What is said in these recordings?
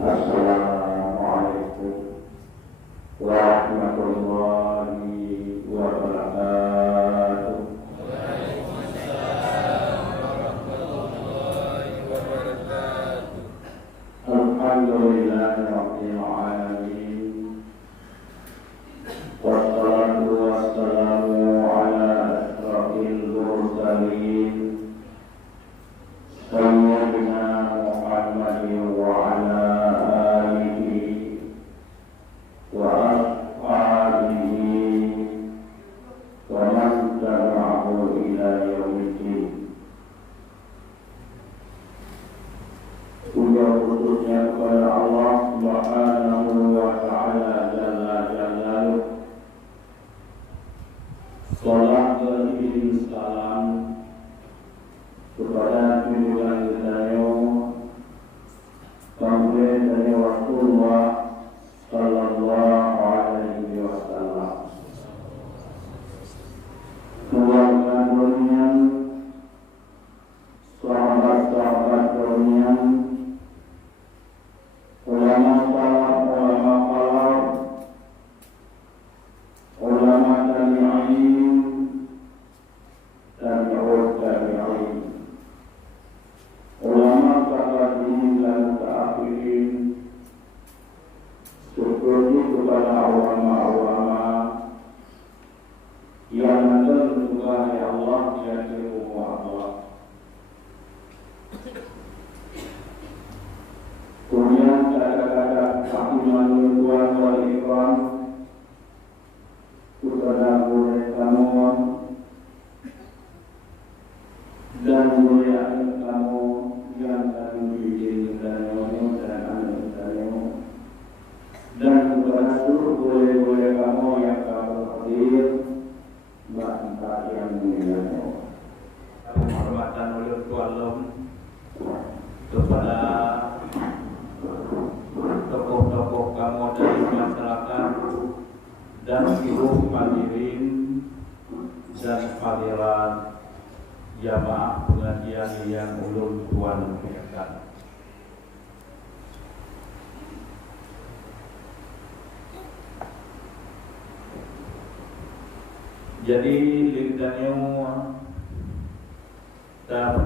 Assalamualaikum warahmatullahi wabarakatuh. Waalaikumsalam warahmatullahi wabarakatuh. Alhamdulillahirabbil alamin. Wassalatu wassalamu ala asyrafil mursalin sayyidina Muhammadin wa ala alihi wa ashabihi wa man tabi'ahu ila yaumiddin. Puja khususnya kepada Allah Subhanahu wa ta'ala jalla jalaluhu. Salam dan salam kepada junjungan kita Sampai dari Rasulullah sallallahu alaihi wasallam. Keluarga dunia, sahabat-sahabat dunia, ulama salaf, ulama khalaf, ulama tabi'in, tabi'ut tabi'in, ulama tabi'in dan tabi'in, seperti kepada ulama-ulama yang tertugas oleh Allah dan Allah. Kemudian kata-kata takdiman Tuhan wal ikram kepada mereka dan muliakan kamu yang kami diizinkan dan anak-anakmu dan kepada seluruh boleh-boleh kamu yang kamu hadir bangsa yang mulia. Penghormatan oleh Tuhan kepada tokoh-tokoh kamu dari masyarakat dan seluruh hadirin dan hadirat jamaah pengajian yang ulun Tuhan muliakan. Jadi lintanya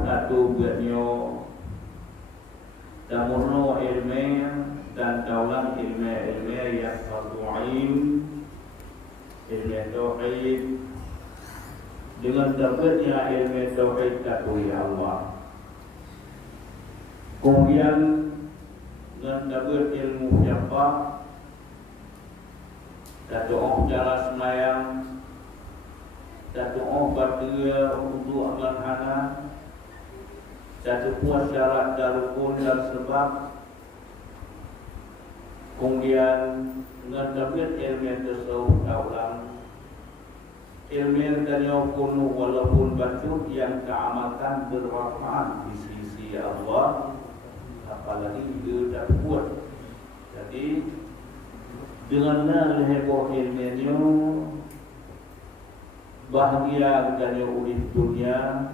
satu buatnya tamurno ilmu dan kaulan ilmu yang fardu'ain ilmu tauhid dengan dapatnya ilmu tauhid takui Allah. Kemudian dengan dapat ilmu syafa satu cara semayang satu batia untuk amal hana, satu puas syarat darukun dan sebab. Kemudian dengan dapat ilmu tasawuf kaulang ilmu yang kuno walaupun bacut yang keamalkan bermanfaat di sisi Allah, apalagi dia dah kuat. Jadi dengan heboh ilmunya bahagia kita urip dunia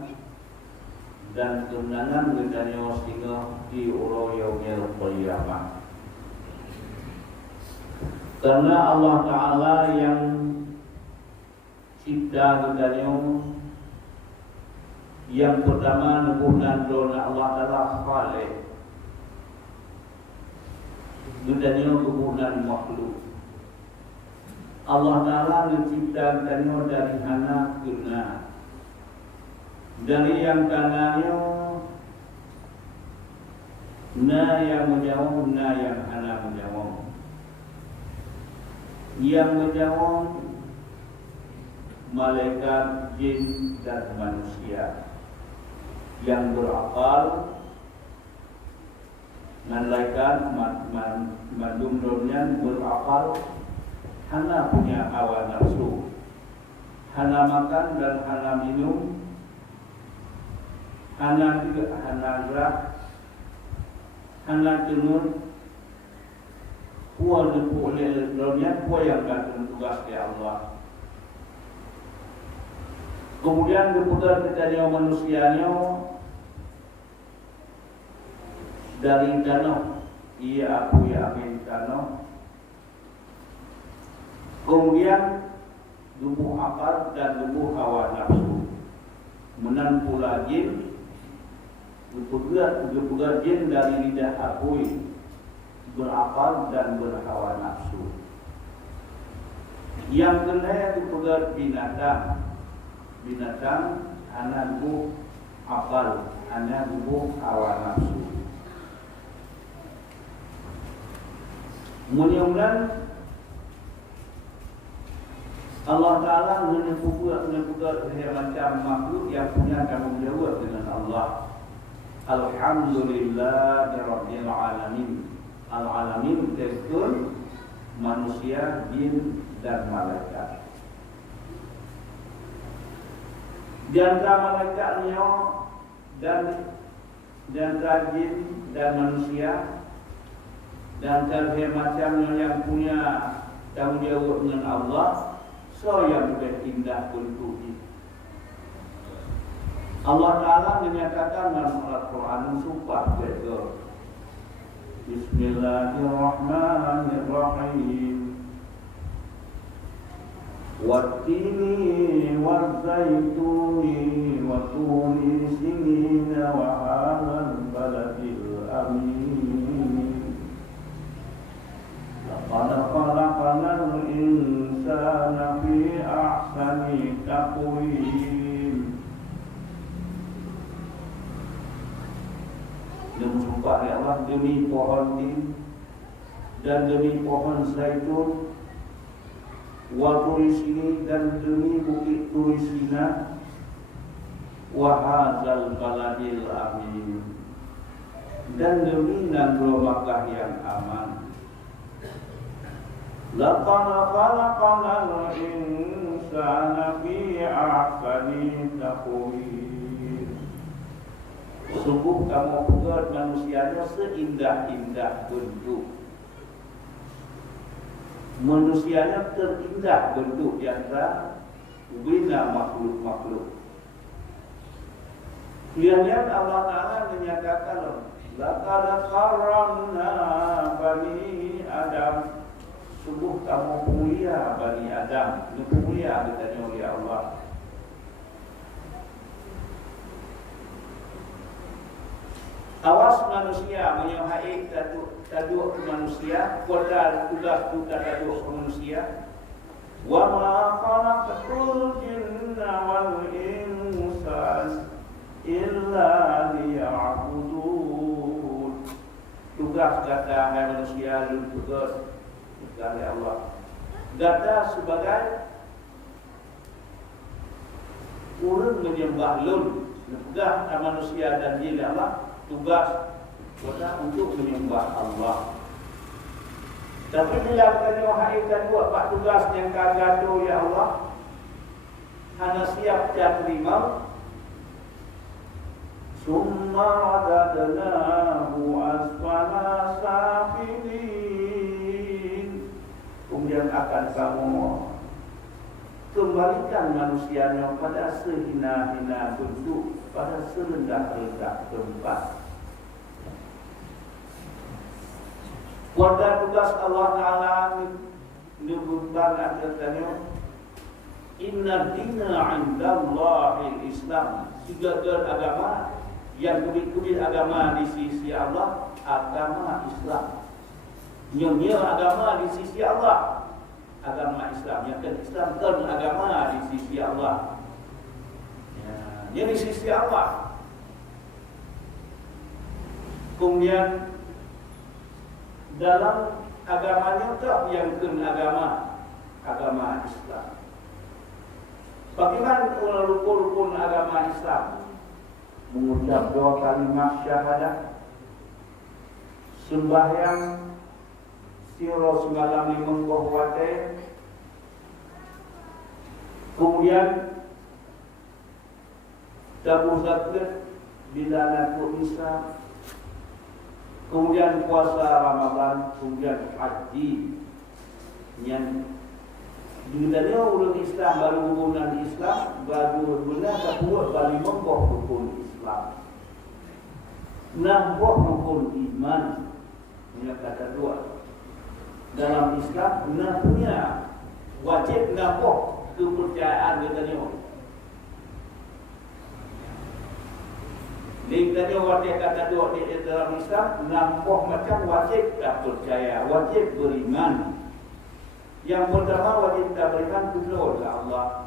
dan kemenangan kita sehingga di uro yaumil qiyamah. Karena Allah Ta'ala yang cipta kita yang pertama nubuhan dona Allah Ta'ala khalik kita nubuhan makhluk. Allah Ta'ala menciptakannya dari hana ke na. Dari yang kanannya na yang menjawab, na yang hana menjawab. Yang menjawab malaikat, jin dan manusia yang berakal. Malaikat madumnya berakal, hana punya hawa nafsu, hana makan dan hana minum, hana juga hana gerak, hana tenun, puan oleh dunia, puan yang gantung tugas ke Allah. Kemudian keputar kita manusianya dari danau ia aku ya amin kano. Kemudian tubuh akal dan tubuh hawa nafsu. Menan pula jin berpegat jin dari lidah akui, berakal dan berhawa nafsu. Yang kena dipegat binatang anak tubuh akal, anak tubuh hawa nafsu. Mudah-mudahan Allah Ta'ala menyebut macam makhluk yang punya tanggungjawab dengan Allah. Alhamdulillahirabbil alamin. Al-alamin terkun manusia, jin dan malaikat. Di antara malaikatnya dan antara jin dan manusia dan terhadap macamnya yang punya tanggungjawab dengan Allah, so yang lebih indah untuk itu. Allah Ta'ala menyatakan dalam Al-Quran sumpah betul. Bismillahirrahmanirrahim. Wattini wazzaituni wa turi sinina wa hadzal baladil amin. Laqad khalaqnal insana fi ahsani taqwim. Dia bersumpah ya Allah demi pohon tin dan demi pohon zaitun, wa turisini dan demi bukit Turisina, wa hadzal baladil amin dan demi negeri Makkah yang aman. Laqad khalaqnal insana fi ahsani taqwim. Sungguh kamu buat manusianya seindah-indah bentuk. Manusianya terindah bentuk di antara bina makhluk-makhluk. Kemudian Allah Ta'ala menyatakan, laqad karramna bani Adam. Sungguh kamu mulia Bani Adam. Itu mulia katanya oleh Allah. Awas manusia menyuhai taduk manusia, kuadar tugas taduk manusia. Wa ma khalaqtul jinna wal insa illa liya'budun. Tugas kata manusia tugas dari Allah. Data sebagai urut menyembah lun. Tugas manusia dan jin Allah, tugas kita untuk menyembah Allah. Tapi bila kita wahaikan buat pak tugas yang kagado ya Allah, hanya siap dan terima. Summa radadnahu asfala safilin. Kemudian akan kamu kembalikan manusianya pada sehina-hina bentuk, pada serendah-rendah tempat. Pada tugas Allah Ta'ala menyebutkan katanya, inna dina indallahil Islam. Segala agama yang kubik-kubik agama di sisi Allah, agama Islam. Nyonya agama di sisi Allah, agama Islam. Yang kan Islam kan agama di sisi Allah. Ya, di sisi Allah. Kemudian dalam agamanya tak yang kan agama Islam. Bagaimana rukun-rukun agama Islam? Mengucap dua kalimat syahadat, sembahyang siro semalam limang kohwate, kemudian tabur zakat bila nakut Isa, kemudian puasa Ramadan, kemudian haji. Yang Judanya ulun Islam baru hubungan Islam baru benar tak buat bali mengkoh rukun Islam. Nah buat rukun iman. punya kata dua. Dalam Islam punya wajib nampak kepercayaan kita ni. Kita wajib kata dua di dalam Islam nampak macam wajib tak percaya, wajib beriman. Yang pertama wajib kita beriman kepada Allah.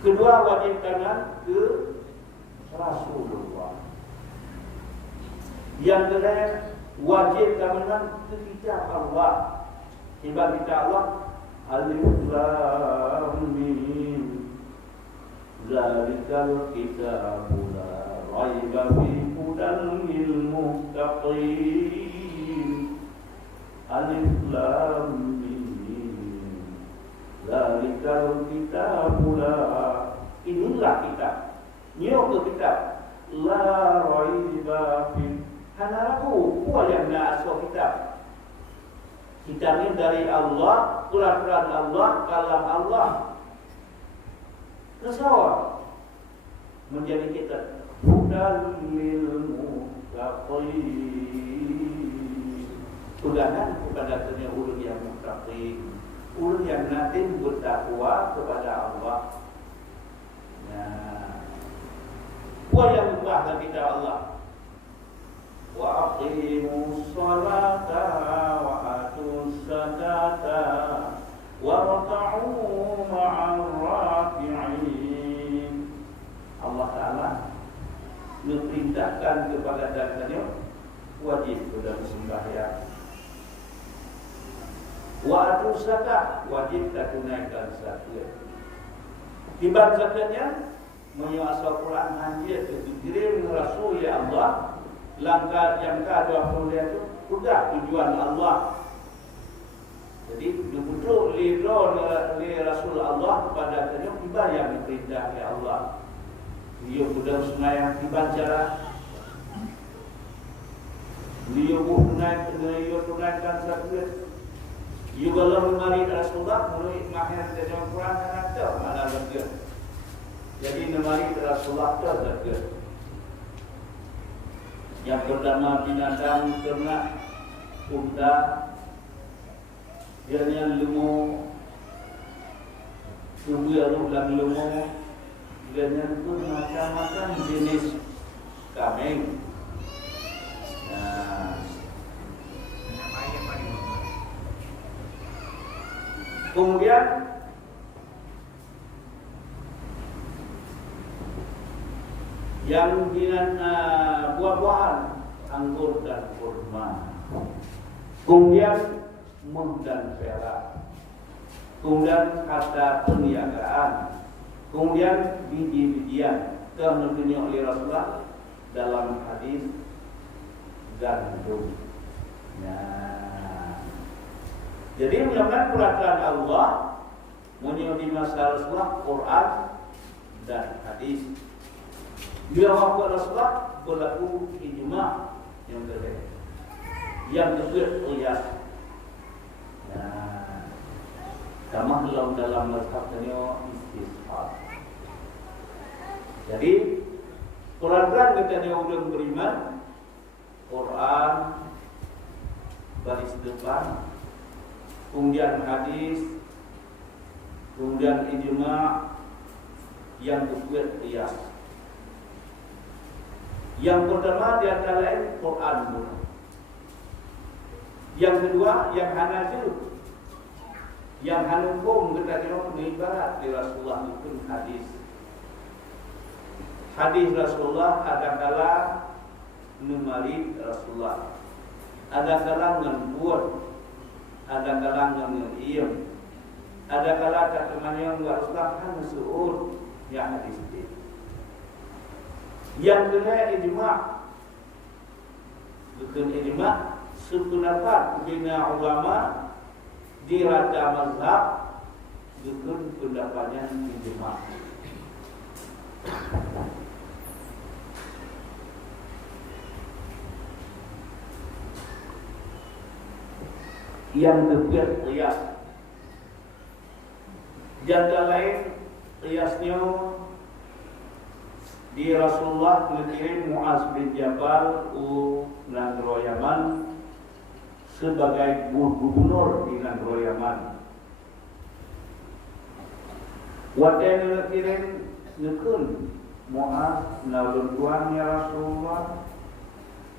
Kedua wajib taat ke Rasulullah. Yang ketiga wajib taat ke kitab Allah. Sebab kitab Allah Alif Lam Mim Zalikal kitabu la raiba fihi hudan lil muttaqin. Alif Lam Mim Zalikal kitabu la, inilah kitab. Nyo ke kitab la raiba fihi, hanaku yang nak asal kitab. Kitab ini dari Allah, Quran Allah, kalam Allah. Kesawah menjadi kitab hudan lil muttaqin. Tuganan kepada ulul yang muttaqin, ulul yang nanti bertakwa kepada Allah. Nah, wa yang mubah kitab Allah. Wa aqimus salata wa atuz zakata warka'u ma'ar raki'in. Allah Ta'ala memerintahkan kepada dirinya wajib dalam sembahyang. Wa atuz zakat, wajib tak tunaikan zakat. Tiba zakatnya menyuasal Quran hanjir kekirim Rasul ya Allah. Langkah yang ke-20 itu sudah tujuan Allah. Jadi dibutuh liro Rasul Allah kepada dia tiba yang diperintah ya Allah. Dia sudah sembahyang tiba cara. Dia tunaikan zakat. Dia kalau mari Rasulullah mulai mahir dalam Quran ada mana zakat. Jadi mari Rasulullah zakat. Yang pertama binatang ternak unta, yang lembu, tubuh aruh dan lembu, dan pun macam-macam jenis kambing. Kemudian yang dengan buah-buahan, anggur dan kurma. Kemudian emas dan perak. Kemudian kata perniagaan. Kemudian biji-bijian. Telah ditunjuk oleh Rasulullah dalam hadis gandum. Jadi menyebabkan peraturan Allah menyebut masalah Rasulullah, Quran dan hadis. Bila waktu Rasulullah berlaku ijma' yang kedua, yang kedua qiyas. Kama dalam mazhab tanya istishab. Jadi Quran katanya udah beriman, Quran baris depan, kemudian hadis, kemudian ijma', yang kedua qiyas. Yang pertama di antara lain Quran dulu. Yang kedua yang hanaju, yang hanukum kita kira ibarat di Rasulullah itu hadis. Hadis Rasulullah ada kala memari Rasulullah, ada kala ngembuat, ada kala ngemiem, ada kala temannya Rasulullah kan suud yang hadis itu. Yang kedua ijma'. Bukan ijma' sependapat bina ulama di rata mazhab, bukan pendapatnya ijma'. Yang kedua qiyas. Janda lain qiyasnya di Rasulullah mengirim Muaz bin Jabal negara Yaman sebagai gubernur di negara Yaman. Wadai mengirim nekun Muaz naulun tuan ya Rasulullah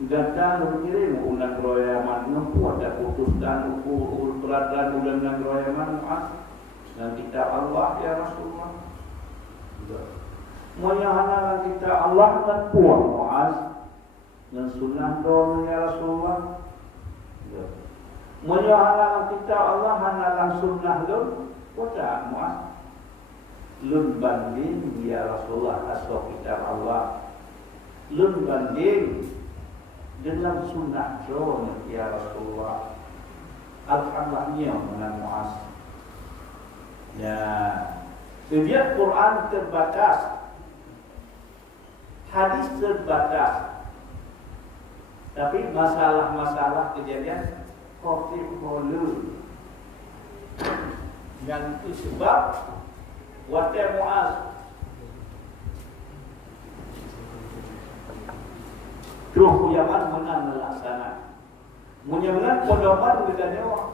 datang mengirim negara Yaman nempuh ada putuskan ukur peraturan ulang negara Yaman Muaz dan kitab Allah ya Rasulullah. Menyahana kita Allah dan puas Muaz dan sunnah doa ya Rasulullah. Menyahana kita Allah hana sunnah doa pada Muaz. Lun banding ya Rasulullah asal kitab Allah. Lun banding dengan sunnah doa ya Rasulullah. Alhamdulillah menang Muaz. Ya, kemudian Quran terbatas. Hadis terbatas, tapi masalah-masalah kejadian khotib-kholu. Yang itu sebab Wata Muaz Tuh Yaman menang melaksana menang pedoman katanya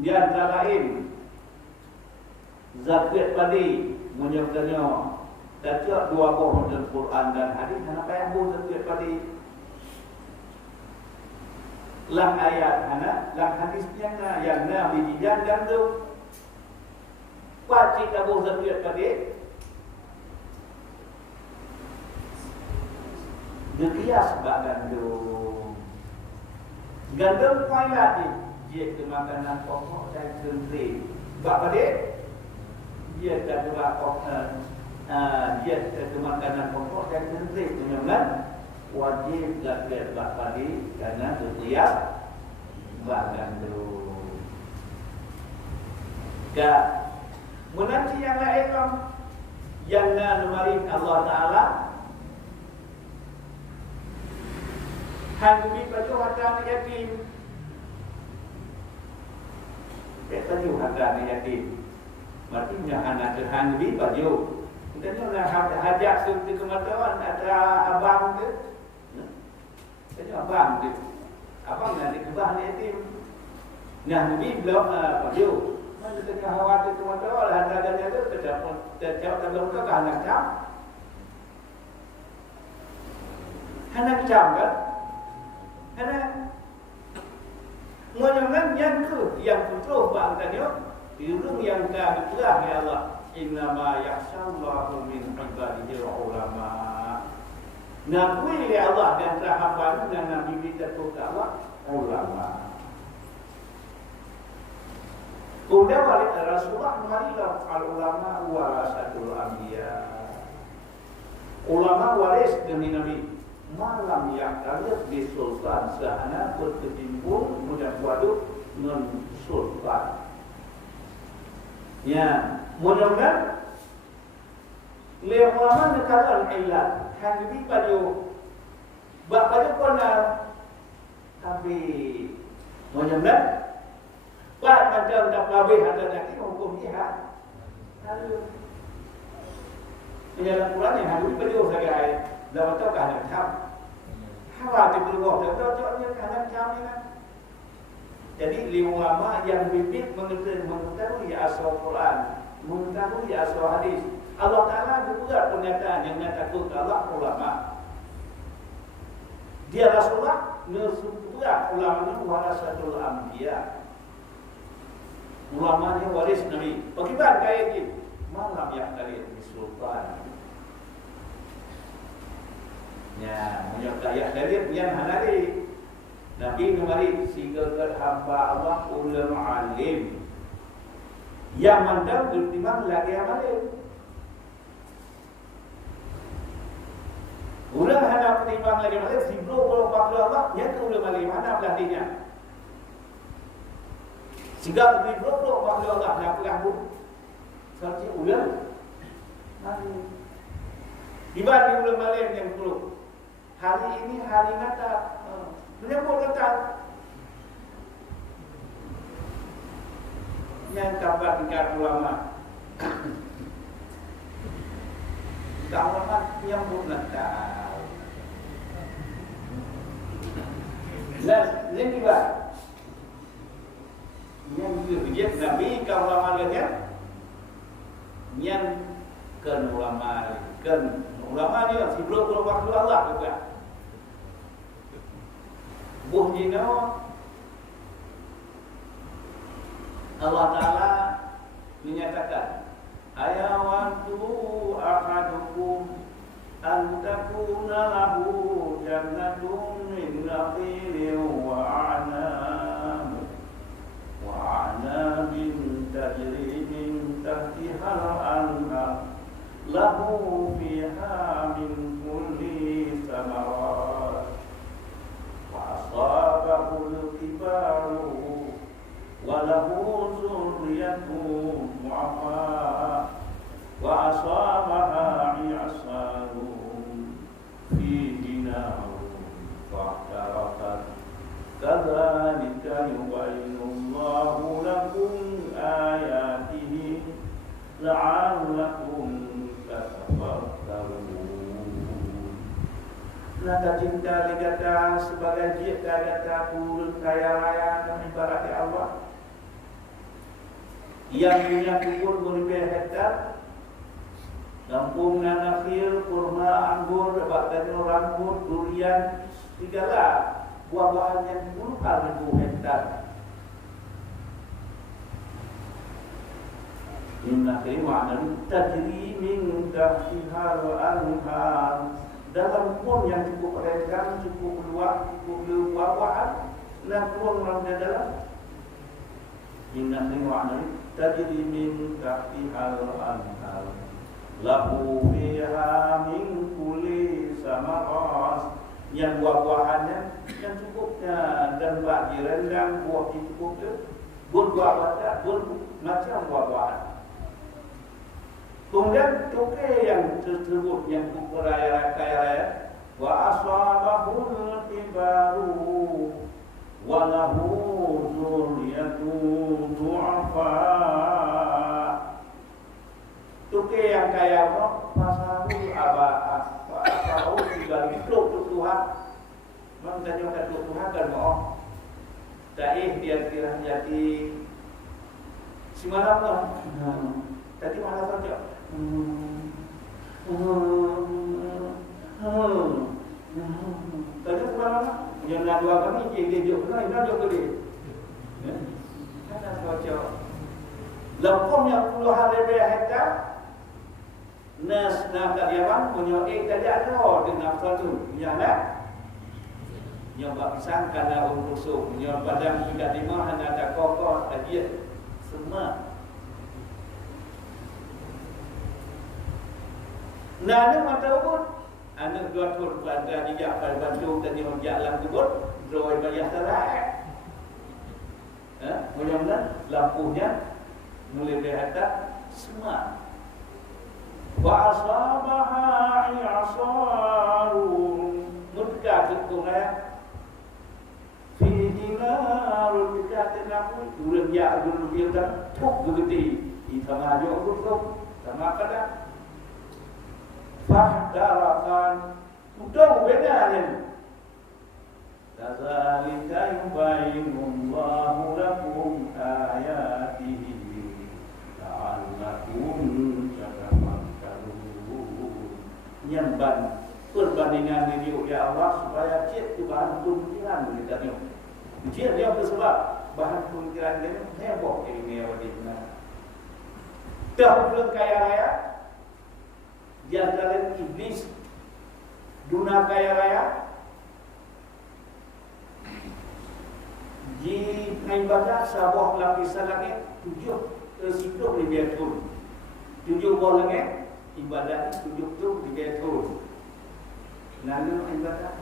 di antara lain Zakat padi menyebutnya setiap dua buah dalam Quran dan hadis hana payah buat setiap padi lang ayat hana lang hadisnya yang Nabi dijangan tu wajib kamu setiap padi dikias bagan tu gandum payah dia ke makanan pokok dan sentri bak padi dia tak ada dia ada makanan pokok dan sentri dengan wajib zakat padi karena setiap bagan tu. Dah menanti yang lain yang numari Allah Taala hanggi baju harga yatim. Baju harga yatim. Maksudnya anak hanggi baju. Kita ni nak hajat seperti kematuan ada abang tu. Kita abang tu. Abang nak dikebah yatim. Nah ni belum baju. Mana tengah khawatir kematuan harganya tu terjawab dalam ke anak jam. Anak jam kan? Anak menyenang yang ke yang putus bang tanya dirung yang dah berkelah ya Allah. Innama yahsallahu min ibadihi ulama. Nakui ya Allah dan sahabat dan Nabi kita tu Allah ulama. Kemudian wali Rasulullah marilah al ulama warasatul anbiya. Ulama waris demi Nabi. Malam yang kalian di sultan sahana berkecimpung mudah waduk non sultan. Ya, mudah-mudahan lihat ulama nekatan ilat hanggi pada pada kona tapi mudah-mudahan pak macam tak lebih ada lagi hukum jihad. Lalu penjalan Quran yang hanggi pada sebagai dalam tahu keadaan jam. Khawatir berubah contohnya keadaan jam ni kan. Jadi ulama yang bibit mengetahui asal Quran, mengetahui asal hadis. Allah Taala juga pernyataan yang takut Allah ulama. Dia Rasulullah nusubah ulama warasatul anbiya. Ulama ni waris Nabi. Bagaimana kaya ini? Malam yang kalian di sultan. Ya, menyokaya dari yang hanari. Nabi kemari sehingga hamba Allah ulama alim yang mandang bertimbang lagi alim. Ulang hana pertimbang lagi alim sibuk kalau pakul Allah yang ke ulama alim mana belahnya. Sehingga sibuk kalau pakul Allah nak pegang seperti ulang alim. Dibanding ulama alim yang perlu hari ini hari Natal menyebut Natal yang kabar tingkat ulama Kawan nyambut Natal. Dan ini juga yang dia Nabi kau ramalnya yang kan ulama dia sebelum waktu Allah juga. Bunyinya Allah Ta'ala menyatakan ayawantu ahadukum an takuna lahu jannatun min nakhilin wa a'nabin tajri min tahtiha al-anhar lahu fiha min kulli thamarat wa asabahu al-kibaru وله ذرية ضعفاء وأصابها إعصار فيه نار فاحترقت كذلك يبين الله لكم آياته لعلكم تتفكرون. Nada cinta legata sebagai jika kata turun kaya raya dan ibarat Allah yang punya kubur berbeda hektar, kampung nakhil, kurma, anggur, bakdano, rambut, durian, segala buah-buahan yang puluhan ribu hektar. Inna khairan tajri min tahtiha al-anhar. Dalam pun yang cukup renggang, cukup luas, cukup buah-buahan, dan keluar dari dalam. Inna khairan tajri min tahtiha al-anhar lahu fiha min kulli samarat, yang buah-buahannya yang cukupnya, dan bagi rendang buah cukupnya, buah-buahan macam buah-buahan. Kemudian cukai yang tersebut yang cukup raya wa asabahul kibaru wa lahu zurriyatun du'afa. Cukai yang kaya masahu abah tinggal hidup Tuhan. Memang tanya kat Tuhan kan mau taih dia kira jadi semalam lah. Tadi malam saja. Tadi semalam yang nak dua kami dia jauh kan, nak jauh ke dia. Kan baca. Lampung yang puluhan ribu hektar. Nas nak Yaman punya tadi ada di nafsu tu. Yang nak nyoba pisang karena rusuk, nyoba padang tidak lima hanya ada kokor tadi semua. Nah, ada mata ubud, anak dua tur pada dijak pada bantu dan dia jalan kubur, roy bayar salah. Mudah-mudahan lampunya mulai berhadap semua. Wa asabaha i'asarun mudka tukunga fihi narun bikatin aku durang ya dulu dia kan tuk gede di tengah jauh sama kada fahdarakan udah benarin kadzalika yubayyinullahu lakum ayatihi la'allakum nyamban perbandingan ini ya Allah supaya cik tu bahan pemikiran kita ni. Cik dia bersebab bahan pemikiran dia heboh ini awak benar. Dah belum kaya raya, di antara iblis duna kaya raya, di ibadah sabah lapisan lagi 7 siklus di betul 7 buah lagi. Ibadah tujuh tu dibetul. Lalu ibadah.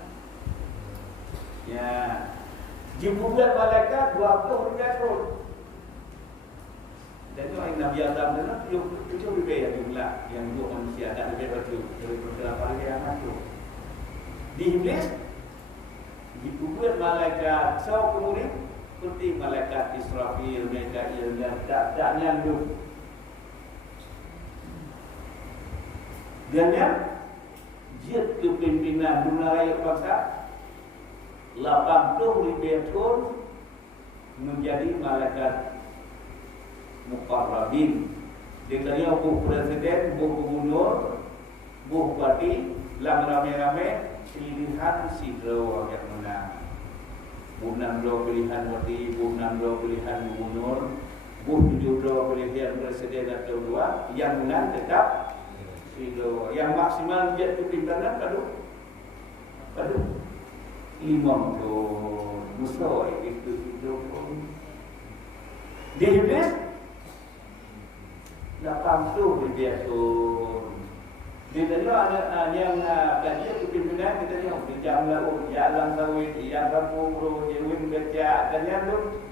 Ya. Jumlah malaikat 20 dibetul. Dan itu Nabi Adam dan tujuh lebih jumlah yang dua manusia ada lebih betul dari beberapa yang masuk. Di iblis jumlah malaikat sau kemudian seperti malaikat Israfil, Mikail dan tak-taknya dulu. Dengan jid kepimpinan dunia raya bangsa 80,000 tahun menjadi malaikat muqarrabin. Dia tanya buh presiden, buh gubernur, buh bupati, lam rame-rame pilihan sidro yang menang. Buh 6 pilihan bupati, buh 6 pilihan gubernur, buh 7 pilihan presiden atau dua, yang menang tetap sidro. Yang maksimal dia kepimpinan padu 5 tu musuh itu di iblis 80 dia tu. Di dalam ada yang kajian kepimpinan kita tengok di jam laut, jalan sawit, yang kampung, jewin beca, dan yang tu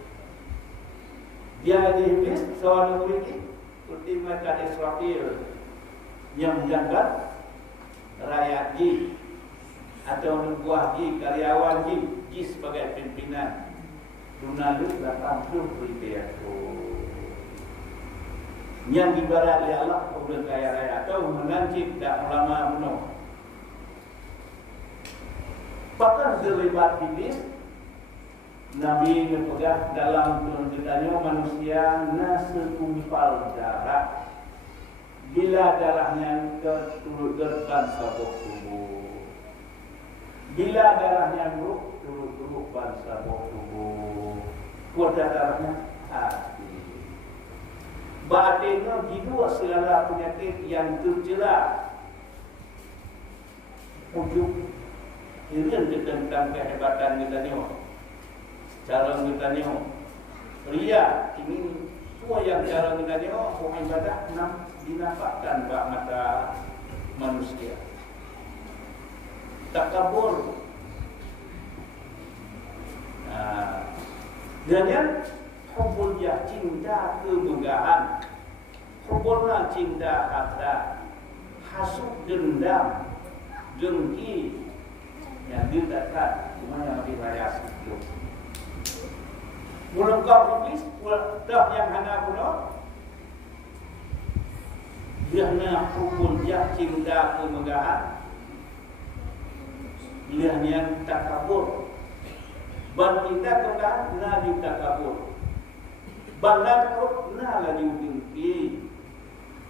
dia di iblis seorang murid seperti malaikat Israfil yang menjaga rakyat jin atau buah jin, karyawan jin sebagai pimpinan. Dunalu 80,000 tu. Yang ibarat oleh Allah udah kaya raya atau menancip tak lama penuh. Bahkan selebat iblis Nabi berpegang dalam ceritanya manusia nasekumpal darah. Bila darahnya turut-turutkan sabuk tubuh. Bila darahnya turut-turut ban sabuk tubuh. Kuota darahnya hati. Batinnya jiwa segala penyakit yang tercela. Ujung Irian tentang kehebatan kita ni. Cara kita ni ria ini semua yang cara kita ni orang ibadah dinampakkan bak mata manusia. Takabur. Dan hubbul jah, cinta kemegahan, hubbulna cinta harta, hasud dendam, dengki, yang diletakkan cuma yang dirayas itu. Mula kau iblis, dah yang hana pula, dia nak hubbul jah, cinta kemegahan, dia yang takabur. Ban kita kemegahan, na di takabur. Balan kot na lagi dengki.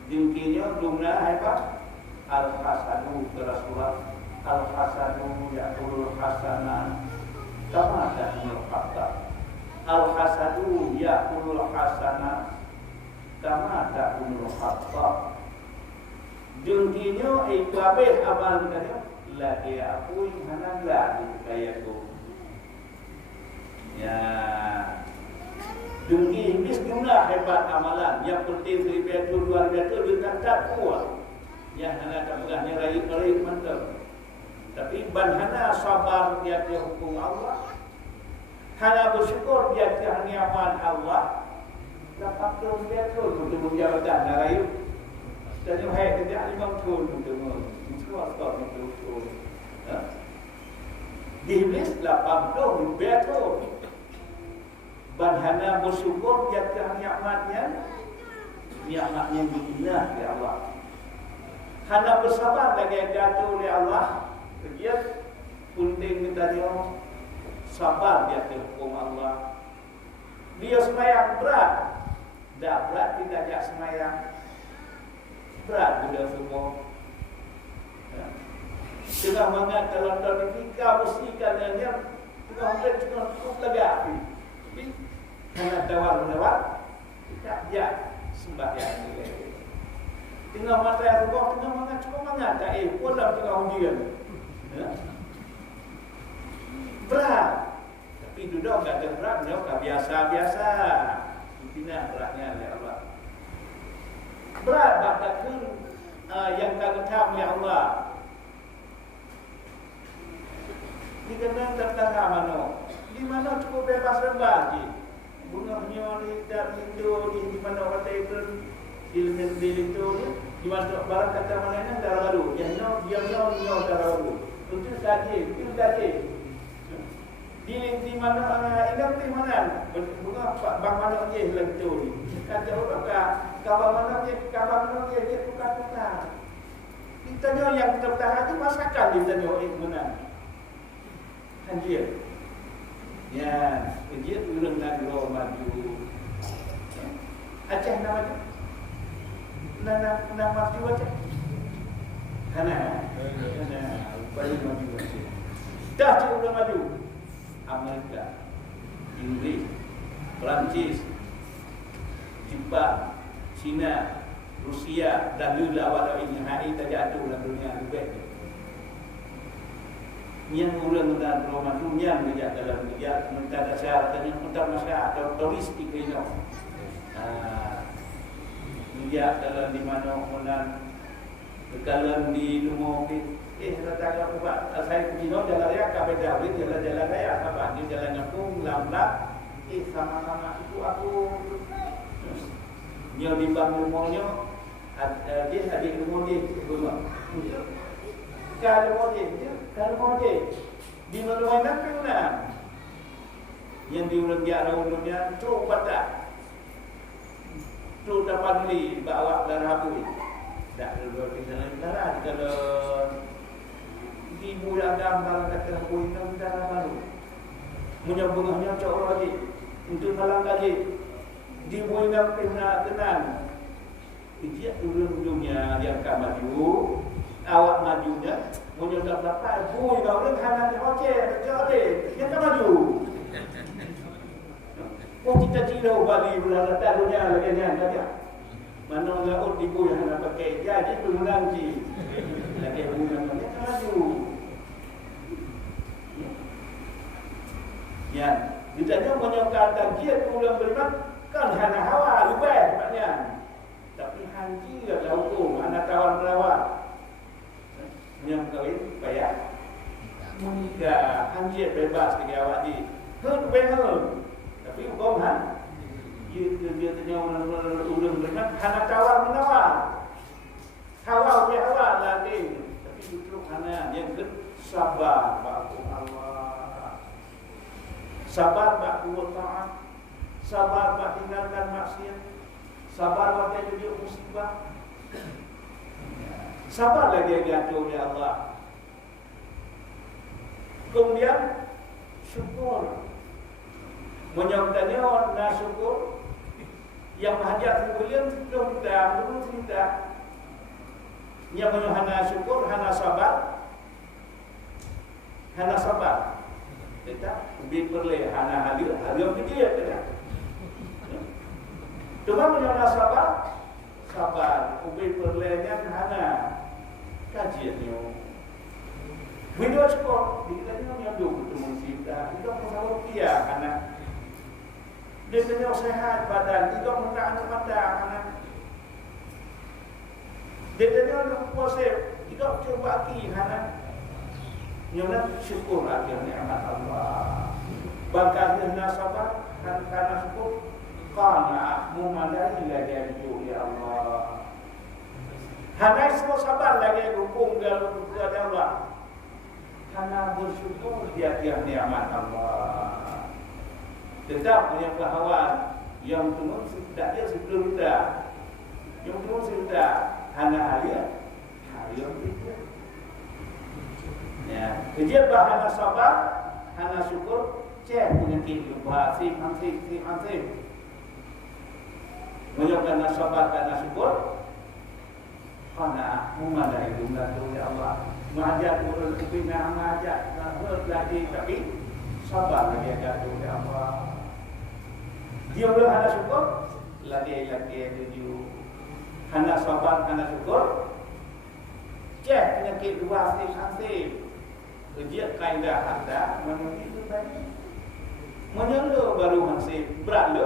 Dengkinya jumlah apa? Al-hasanu Rasulullah. Al-hasanu ya'kulul hasanah. Kama ta'kulul hatta. Al-hasanu ya'kulul hasanah. Kama ta'kulul hatta. Dengkinya ikabeh amal kita. La diakui hanan la dikayaku. Ya. Dengki iblis jumlah hebat amalan. Yang penting 1,000 200 dengan tak kuat. Yang hana kamulahnya raih mantap. Tapi ban hana sabar dia hukum Allah. Hana bersyukur dia nikmat Allah. Dapat betul untuk jabatan raih. Dan yang hai kerja 5 tahun untuk semua stop betul. Di iblis 80 betul. Banhana bersyukur dia nikmatnya diinah oleh Allah. Hana bersabar lagi jatuh oleh Allah. Dia penting kita dia sabar dia hukum Allah. Dia sembahyang berat. Dah berat kita ajak sembahyang. Berat sudah semua. Tengah mangat kalau dah dipika bersihkan dia tengah mungkin cukup lega api. Tapi karena tawar-tawar tidak dia sembahyang ni. Tengah mata yang rukuk, tengah mangat cukup mangat. Tak pun dalam tengah ujian. Berat. Tapi duduk tak ada berat, dia biasa-biasa. Pimpinan beratnya oleh Allah. Berat bahkan yang kagak oleh Allah. Dikenal tentang mana? Di mana cukup bebas rebah je. Bunganya ni tak lindu di mana kata itu di lindu ni di mana barang kata mana ni darah baru. Yang dia darah baru. Untuk kaji, itu kaji. Di mana ingat di mana? Bunga bang mana je lindu ni. Kata orang kata kawan mana je dia tukar-tukar. Ditanya yang kita bertahan haji, masakan ditanya mana? Kan dia. Ya, dia turun negara maju. Aceh nama maju. Nak maju Aceh. Kana. Balik maju Aceh. Dah cuba maju. Amerika, Inggris, Perancis, Jepang, China, Rusia, dan juga awal ini hari terjatuh dalam dunia lebih. Yang ulang dan Roma yang bijak dalam bijak mentara dasar dan mentara masyarakat atau turistik ini. Bijak dalam di mana kemudian dalam di rumah rata buat saya pergi jalan raya ke Bedawit jalan raya apa di jalan Kampung lambat sama-sama itu aku nyo di bang rumahnya dia adik rumah dia rumah kalau dia di mana nak yang diulang dia orang-orangnya tu batak tu dapat beli bawa darah habis tak ada kita darah kalau di bulan gambar kata bulan darah baru menyambungnya cakap lagi untuk malang lagi di bulan pernah kenal dia ujung-ujungnya yang akan maju awak majunya menyodap dapat bui baru kanan okey dia akan maju kita cilo bagi bulan tahunya lagi yang tadi mana laut di bui yang nak pakai jadi pemenang ji lagi bulan dia akan maju. Ya, ditanya menyokatan dia pulang beriman kan hana hawa lupa maknanya. Tapi haji ada hukum, anak kawan merawat. Yang kawin bayar. Menikah haji bebas dengan awak ni. Tapi hukum han. Dia tanya ulang beriman hana kawan merawat. Hawa hawa lagi. Tapi justru hana yang sabar bagi Allah. Sabar bak buat taat, sabar bak tinggalkan maksiat, sabar bak jadi musibah. Sabar lagi jatuh ya Allah. Kemudian syukur. Menyokatnya nak syukur yang menghajat kemuliaan dulu cerita. Yang menyuhana syukur, hana sabar. Hana sabar. Kita ubi perle hana hadir dia tidak. Cuma menyana sabar ubi perlenya hana kajiannya. Video skor kita ni yang dulu bertemu kita pasal dia hana. Dia punya sehat badan, kita muka anak mata hana. Dia punya puasa, kita coba ki hana. Yang syukur akan nikmat Allah. Bahkan dia sabar karena syukur karena memadai lagi itu ya Allah. Hanya semua sabar lagi hukum kepada Allah. Karena bersyukur dia nikmat Allah. Tetap punya kawan yang turun tidak dia sebelum dah. Yang turun sudah hanya alia yang itu. Ya, kerja bahana sabar, hana syukur, cek penyakit lupa, sip. Menyokana sabar, hana syukur, karena memadai jumlah tu ya Allah. Mengajak urut kepinah, mengajak lagi, tapi sabar lagi ada tu ya Allah. Dia belum hana syukur, lagi tuju. Hana sabar, hana syukur, cek penyakit lupa, sip. Dia kaedah ada menurut itu tadi. Menyelo baru hansip berat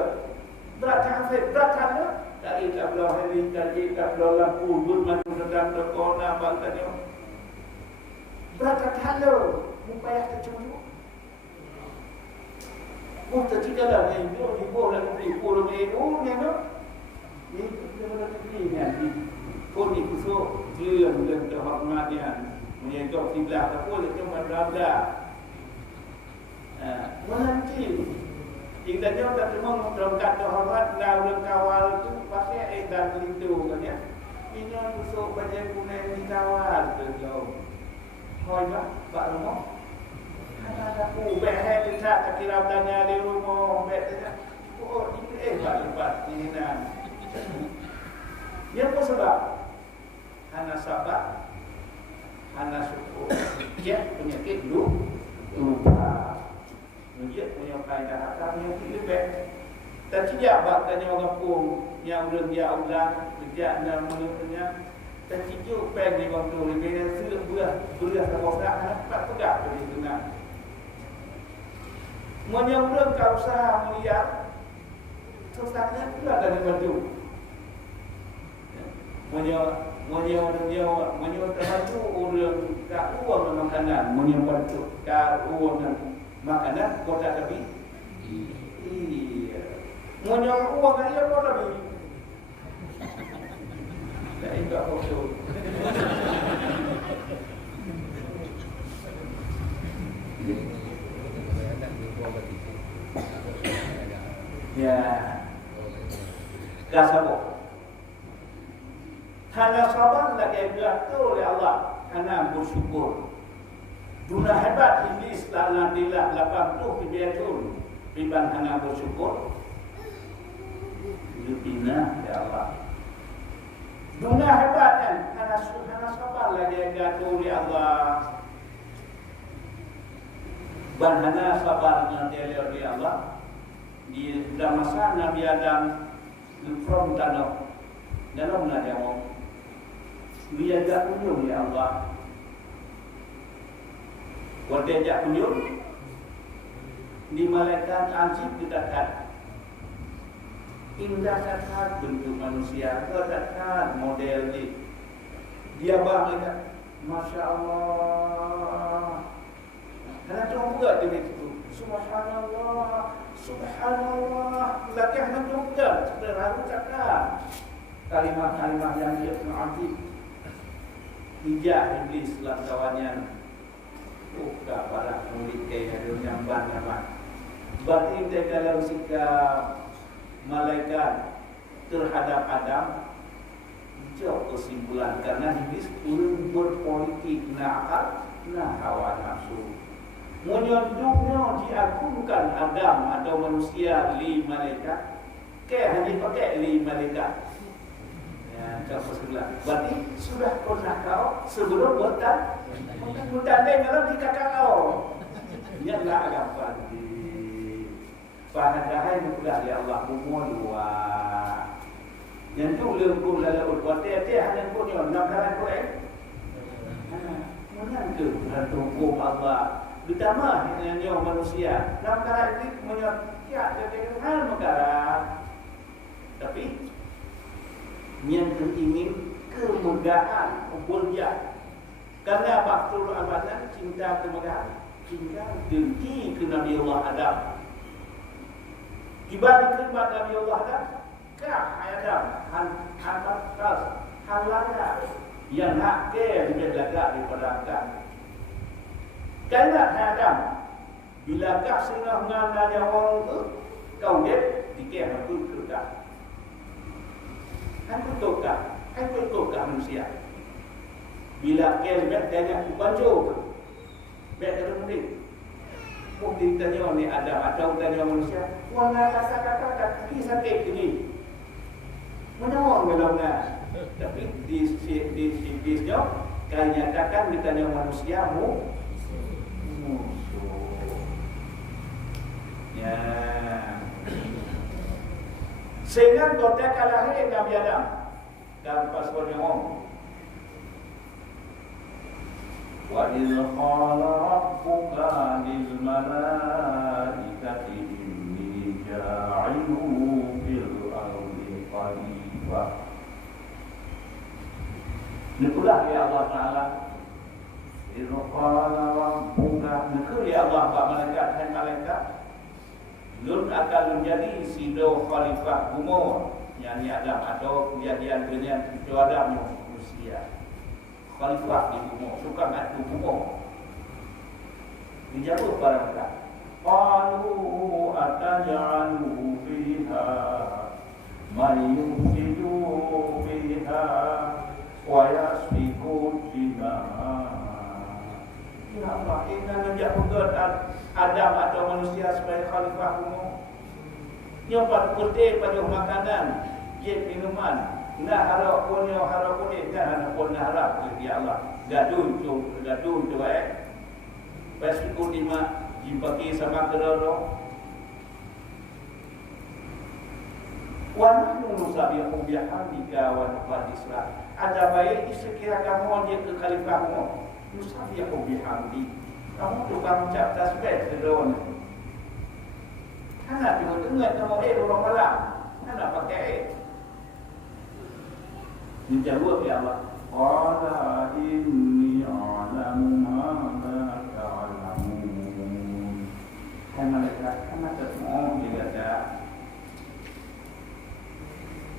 hansip dari kabel hari dari kabel lampu bermanu dalam dokona bangkanya berat halo mupaya tercunjuk. Tadi dalam itu di bola di pulau itu ni no. Ni kita ni ni. Kau ni kusuk dia yang terhormatnya. Menjaga kiblat apa dia cuma berada. Menanti. Jika dia tak cuma berangkat hormat dan kawal itu pasti edan itu kan ya. Ini busuk badan kuning di kawal belum. Hoi bah, pak rumah. Ada ubah tidak tak kira tanya di rumah, ubah tidak. Oh, ini pak lepas ni nak. Dia apa sebab? Hana sabar, hana syukur. Dia penyakit lupa. Dia punya kaedah akalnya lebih. Tak tidak tanya orang pun yang belum dia Allah kerja dan menurutnya tak cijuk pen di waktu lebih dan sudah belah tak tak tegak dari dengar. Menyambung ke usaha mulia susahnya pula dari baju. Menyambung terbantu orang tak uang makanan, menyambung tak uang makanan kota tapi. Menyambung uang dia apa lagi? Tak ingat kosong. Ya, dah sabar. Hanya sabar lagi diatur oleh Allah. Hanya bersyukur. Duna hebat iblis dalam dilah 80 kebiasaan. Biban hanya bersyukur. Bina ya Allah. Duna hebat kan? Hanya sabar lagi diatur oleh Allah. Dan hanya sabar dengan oleh Allah. Di dalam masa Nabi Adam from tanah dalam dia mau dia ajak kunjung ya Allah. Waktu ajak kunjung di malaikat ajib dekat indah dekat bentuk manusia dekat model dia bangga Masya Allah. Karena tunggu dia itu Subhanallah. Subhanallah, laki hendak juga sederhana cakap kalimah-kalimah yang dia mengaji hijab iblis dalam kawannya buka para murid kaya yang banyak. Berarti kalau sikap malaikat terhadap Adam jauh kesimpulan karena iblis belum berpolitik nakal, hawa nafsu. Menyondongnya diagungkan Adam atau manusia li malaikat. Hanya pakai li malaikat. Ya, contoh sebelah. Berarti sudah pernah kau sebelum bertan. Bertanding dalam di kakak kau. Dia lah agak pasti. Padahal mudah ya Allah mumulwa. Yang tu lembut lalu bertiap-tiap hanya pun yang nak kalah kau mana tu hukum Allah. Ditambah yang manusia dalam cara ini menyatakan dengan negara, tapi yang ingin kemudahan berjaya karena faktor abadan cinta kemudahan, cinta dengki ke Nabi Allah Adam. Dibanding khidmat Nabi Allah Adam, kah Adam hantar halaya yang hak ke dibedakan diperdagkan. Kerana Adam, bilakah sengah mengenai orang itu, kau dia dikira aku tukar. Aku tukar manusia. Bila kau dia tanya aku banjur, dia kata mungkin tanya ni Adam atau tanya manusia, warna kata kisah sakit ini. Mana orang belumnya? Tapi di jawab, kau nyatakan ditanya manusia mu. Ya. Sehingga kota kalahir Nabi Adam dan pasalnya om. Wa idh qala rabbuka lil malaikati inni ja'ilun fil ardi khalifah. Itulah ya Allah Taala. Idh qala rabbuka, nekul ya Allah Pak malaikat Lun akan menjadi sido khalifah umur yang Adam atau kejadian dengan itu Adam manusia khalifah di umur suka atu umur dijawab para mereka qalu ataj'alu fiha may yufsidu fiha wa yasfiku dima'a. Ya Allah, inna najak Adam atau manusia sebagai khalifah umum. Nyopat putih pada makanan, je minuman. Nak harap pun kan pun harap ya Allah. Gaduh tu pasti ku lima dibagi sama kerana. Wa nahnu nusabihu bihamdika wa nuqaddisra. Ada baik sekira kamu dia ke khalifahmu. Nusabihu bihamdi. Kamu tukang ucap tasbih sedon. Kana dengar kamu orang malam. Kana pakai dijawab ya Allah. Qala inni a'lamu ma la ta'lamun. Hai malaikat, kamu termohon juga.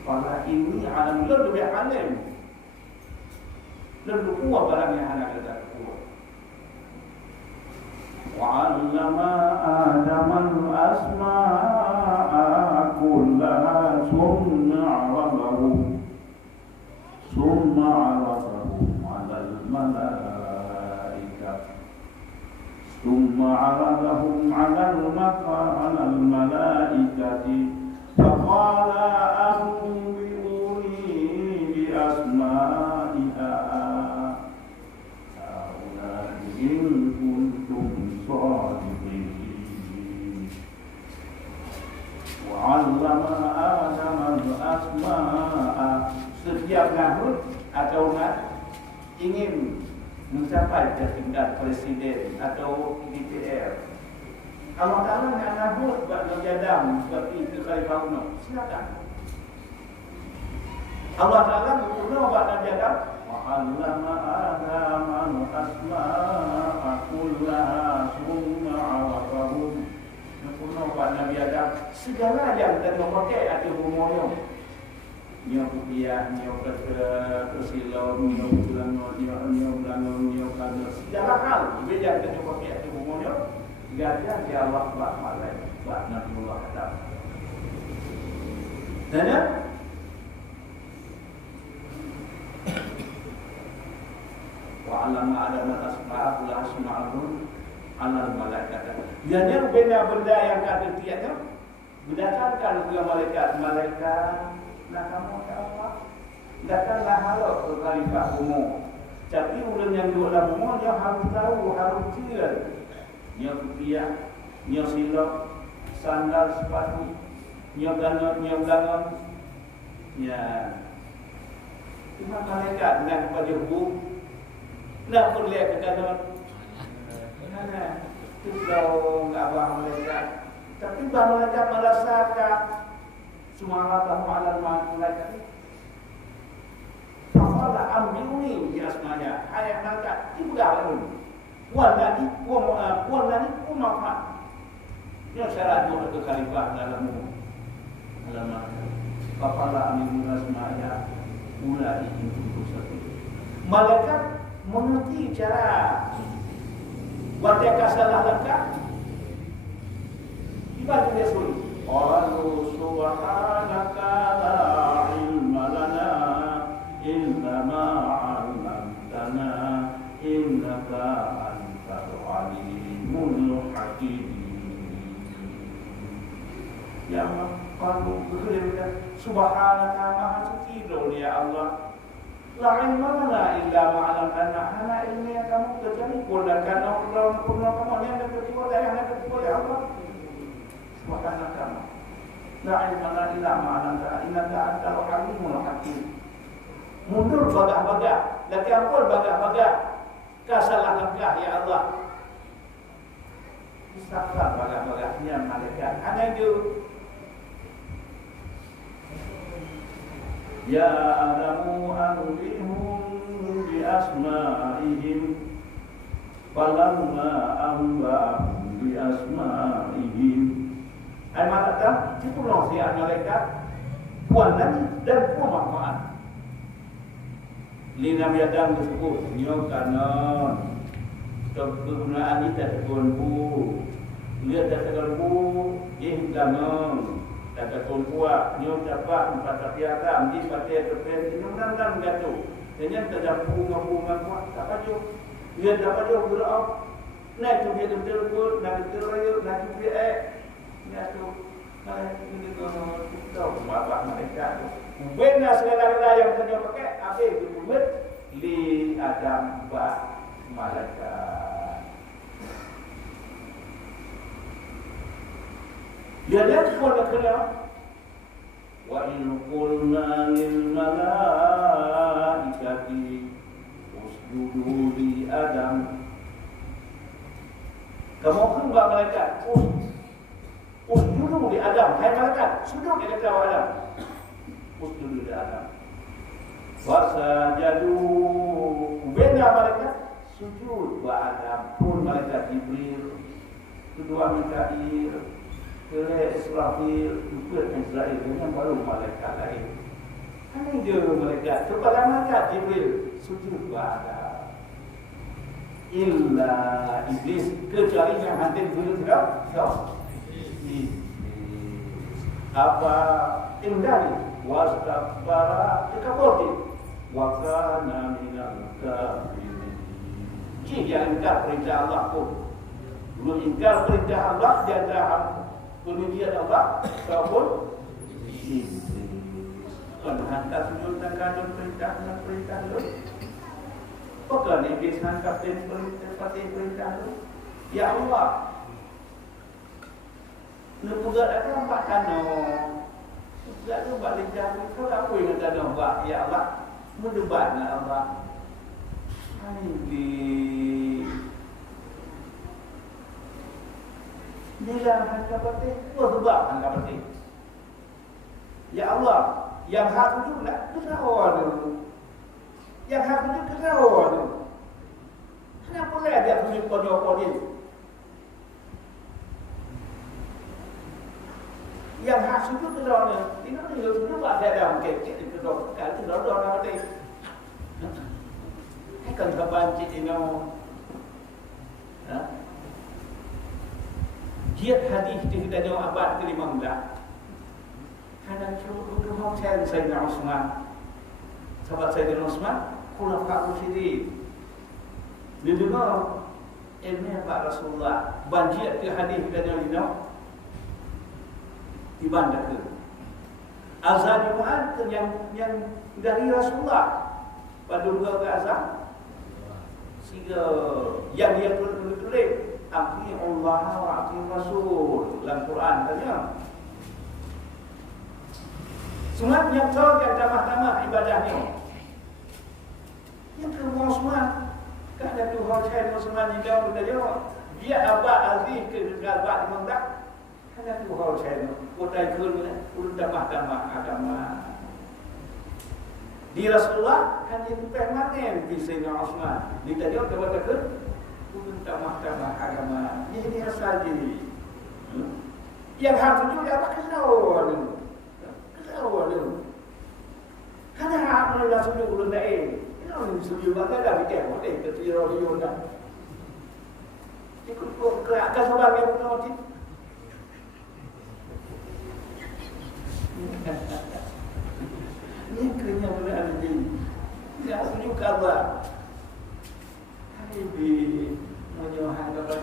Qala inni a'lamu, lebih alim. Lebih kuat barang yang anak kita kuat. Wa'allama Adam al-asma'a kullaha ثم عرضهم على الملائكة فقال أنبئوني بأسماء هؤلاء إن كنتم صادقين وعلم آدم الأسماء. Setiap Nahud atau ingin mencapai ke tingkat presiden atau DPR, Allah Ta'ala nak Nahud buat menjadam seperti Khalifah Umar, silakan. Allah Ta'ala berguna buat menjadam. Wa'allama Adam al-asma'a kullaha thumma 'arafahum. Berguna buat Nabi Adam segala yang tengah pakai atau umurnya. Nyo kupiah, nyo kesilon, nyo belangor, nyo kalor. Segala hal, beda kita pakai itu umumnya. Gajah di Allah buat malaikat, buat Nabiullah Adam. Dan wa'alama Adam al-asma'a kullaha asma'ahum 'alal malaikat. Jadi benda-benda yang kata tiada berdasarkan kepada malaikat. Nah kamu apa? Datanglah halal ke khalifah umum. Tapi orang yang duduk dalam umum dia harus tahu, harus kira. Nyo kupiah, nyo silok, sandal sepatu, nyo gangon. Ya. Cuma malaikat dengan kepada hukum. Nak pun lihat ke kanan. Mana? Itu kau enggak faham malaikat. Tapi malaikat merasakan Subhanallahu alal malaikat. Faqala ambiluni bi asmaya. Ayat malaikat itu dah lalu. Puan lagi maaf. Dia syarat untuk ke khalifah dalam Faqala ambiluni asmaya. Mulai itu satu. Malaikat mengerti cara wadah salah lengkap. Ibarat dia suruh Qalu subhanaka la ilma lana illa ma 'allamtana innaka antal alimul hakim. Ya Allah, qalu berkata subhanaka maha suci ya Allah. La ilma lana illa ma 'allamtana. Hana ilmu yang kamu kecuali kurnakan Allah kamu yang kecuali ya Allah. Makana kamu la ilma illa ma 'allamtana innaka antal alimul hakim. Mundur bagah-bagah, lagi ampun bagah-bagah. Kasalah langkah ya Allah. Istighfar bagah-bagahnya malaikat. Ana itu ya Adamu anbihum bi asma'ihim falamma anba'ahum bi asma'ihim. Ai malaikat itu loh si malaikat puan lagi dan puan manfaat. Li Nabi Adam disebut nyo kanon kegunaan ini tak tergolbu lihat tak tergolbu kanon tak tergolbu nyo dapat empat tapiatan di pakai terpen ini mudah-mudahan gatu Dengan tak bunga kuat, tak baju. Dia tak baju berdoa. Naik tu dia betul-betul, nak teraya, nak dia Nak tu, ini tahu bapak mereka tu. Benar segala-gala yang kena pakai, habis dibuat li Adam ba malaikat. Dia lihat pun kena. Wa in qulna lil malaikati usjudu li Adam. Kamu kan buat malaikat, usjudu li Adam. Hai malaikat, sujud dia kata Adam. Usjudu li Adam. Wasajadu benda malaikat sujud wa Adam pun malaikat Jibril, kedua Mikail, kedua Israfil, juga Israel dengan baru malaikat lain. Hanya dia malaikat kepada malaikat Jibril sujud wa Adam. Illa iblis, kecuali yang hantar dulu tidak. Apa indari wastakbara takabur wa kana minal kafirin. Jika ingkar perintah Allah pun, belum ingkar perintah Allah dia adalah kemudian Allah ataupun iblis. Kan hantar sujud dan kandung perintah itu. Bukan iblis hantar perintah itu. Ya Allah, nak buat apa nampak tanah? Tak ada buat lincah itu apa yang tak ada buat? Ya Allah, mendebatlah Allah. Iblis. Bila hantar pati, apa sebab hantar pati? Ya Allah, yang hak itu nak kerawal dulu. Yang hak itu kerawal dulu. Kenapa dia tunjuk kode-kode? Yang hak sujud ke dalam ini sujud tak ada dalam kecil itu dok kalau tidak ada orang mati. Kan kapan cik ini Jihad hadis kita jawab abad ke-15. Kadang cuba mau cari Sayyidina Utsman. Sahabat Sayyidina Utsman, khulafa Rasyidin. Dia dengar ilmu Pak Rasulullah. Banjir ke hadis kita jawab di bandar ke azan Jumaat yang dari Rasulullah pada dua ke azan sehingga yang dia tulis ati Allah wa ati Rasul dalam Quran tanya semua yang tahu yang tamah-tamah ibadah ni yang semua semua tak ada Tuhan saya semua ni jauh dia dia apa aziz ke galbat mendak ada tu hal saya kota itu urut tambah-tambah agama di Rasulullah hanya permanen di Sayyidina Utsman di tadi orang kata ke urut tambah-tambah agama ini asal diri yang hak itu dia apa kesawan hanya hak mereka sujud urut lain ini sujud maka dah fikir ke tiro dah ikut ke sebab yang betul. Ini kerana benar ini. Tidak sejuk Allah. Habis menyohan kepada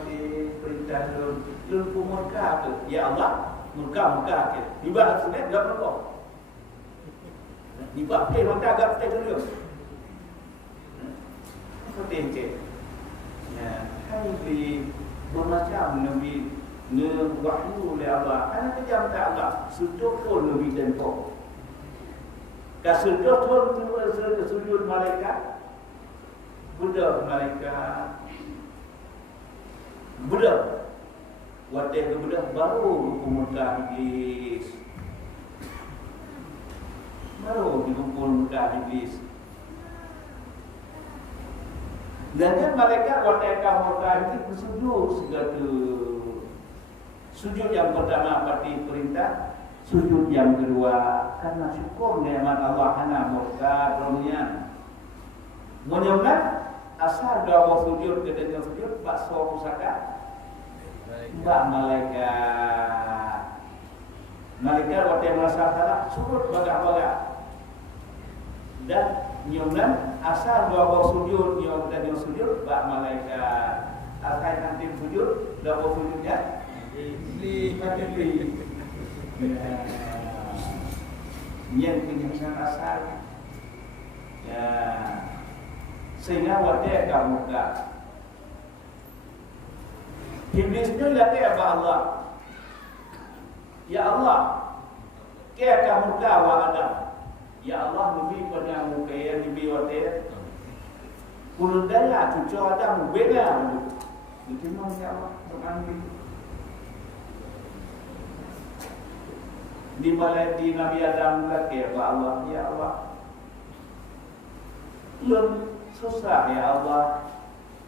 perintah lun murka tu. Ya Allah, murka ke. Dibahas sunat enggak perlu. Dibahas maka agak kita dulu. Seperti itu. Ya, habis bermacam Nabi wahyu oleh Allah. Karena kejam tak Allah sujud pun lebih tempoh. Kasujud pun sujud malaikat Buddha malaikat Buddha waktu ke Buddha baru pemukul iblis baru dipukul iblis dan malaikat waktu kamu itu bersujud segala sujud yang pertama pasti perintah, sujud yang kedua karena syukur nikmat Allah hana murka dunia. Menyembah asal dawa sujud ketika sujud bakso pusaka mbak malaikat waktu yang merasa salah surut bagak-bagak dan nyomnan asal dua sujud yang tadi sujud bak malaikat. Asal nanti sujud dua sujudnya Iblis pada diri. Yang kenyang asal. Ya. Sehingga wadah kamu tak. Iblisnya latih apa Allah? Ya Allah, kaya kamu tak wa Adam. Ya Allah lebih pada muka yang lebih wadah. Puluh daya cucu Adam beda. Bagaimana ya Allah mengambil di balai di Nabi Adam latih apa Allah? Ya Allah. Belum susah ya Allah.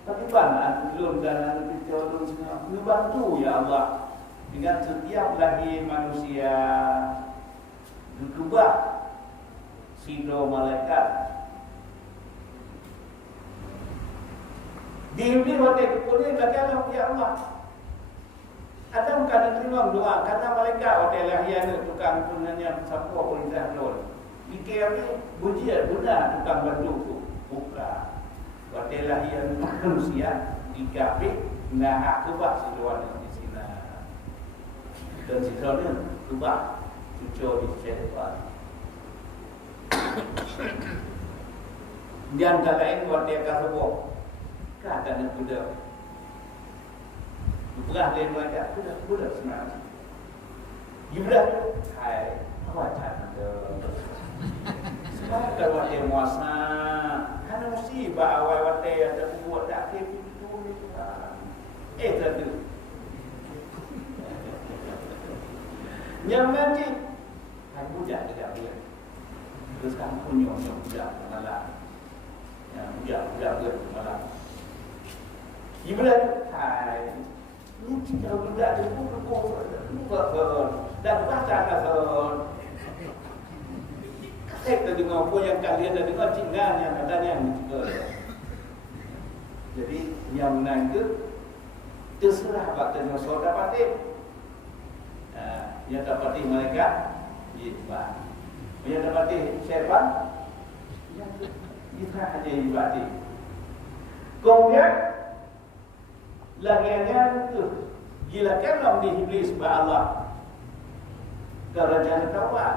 Bagaimana belum dan jodoh semua membantu ya Allah dengan setiap lahir manusia berubah silo malaikat di waktu boleh bagaimana ya Allah ada bukan terima doa kata malaikat waktu lahir tukang tunanya siapa pun dah dol dikira bujian guna tukang bantu buka waktu lahir manusia dikapit nah kubah siluan di sini dan siluannya kubah cucu di sepan di antara lain waktu dia kasih keadaan kuda belah lain mereka kuda sebenarnya gimana hai apa cara sebab kalau dia muasa hanya musibah awal waktu ada buat tak kira tadi yang nanti hai budak tidak dia terus kamu punya budak malah ya budak dia malah gimana hai ini kalau budak dia pun dan baca kasar kita dengar apa yang kalian dah dengar tinggalnya katanya yang juga jadi yang menang itu terserah bakatnya saudara dapat yang dapat mereka ibad yang dapat syaitan kita hanya ibadi kemudian lagiannya itu gila kalau di iblis ba Allah kerajaan taubat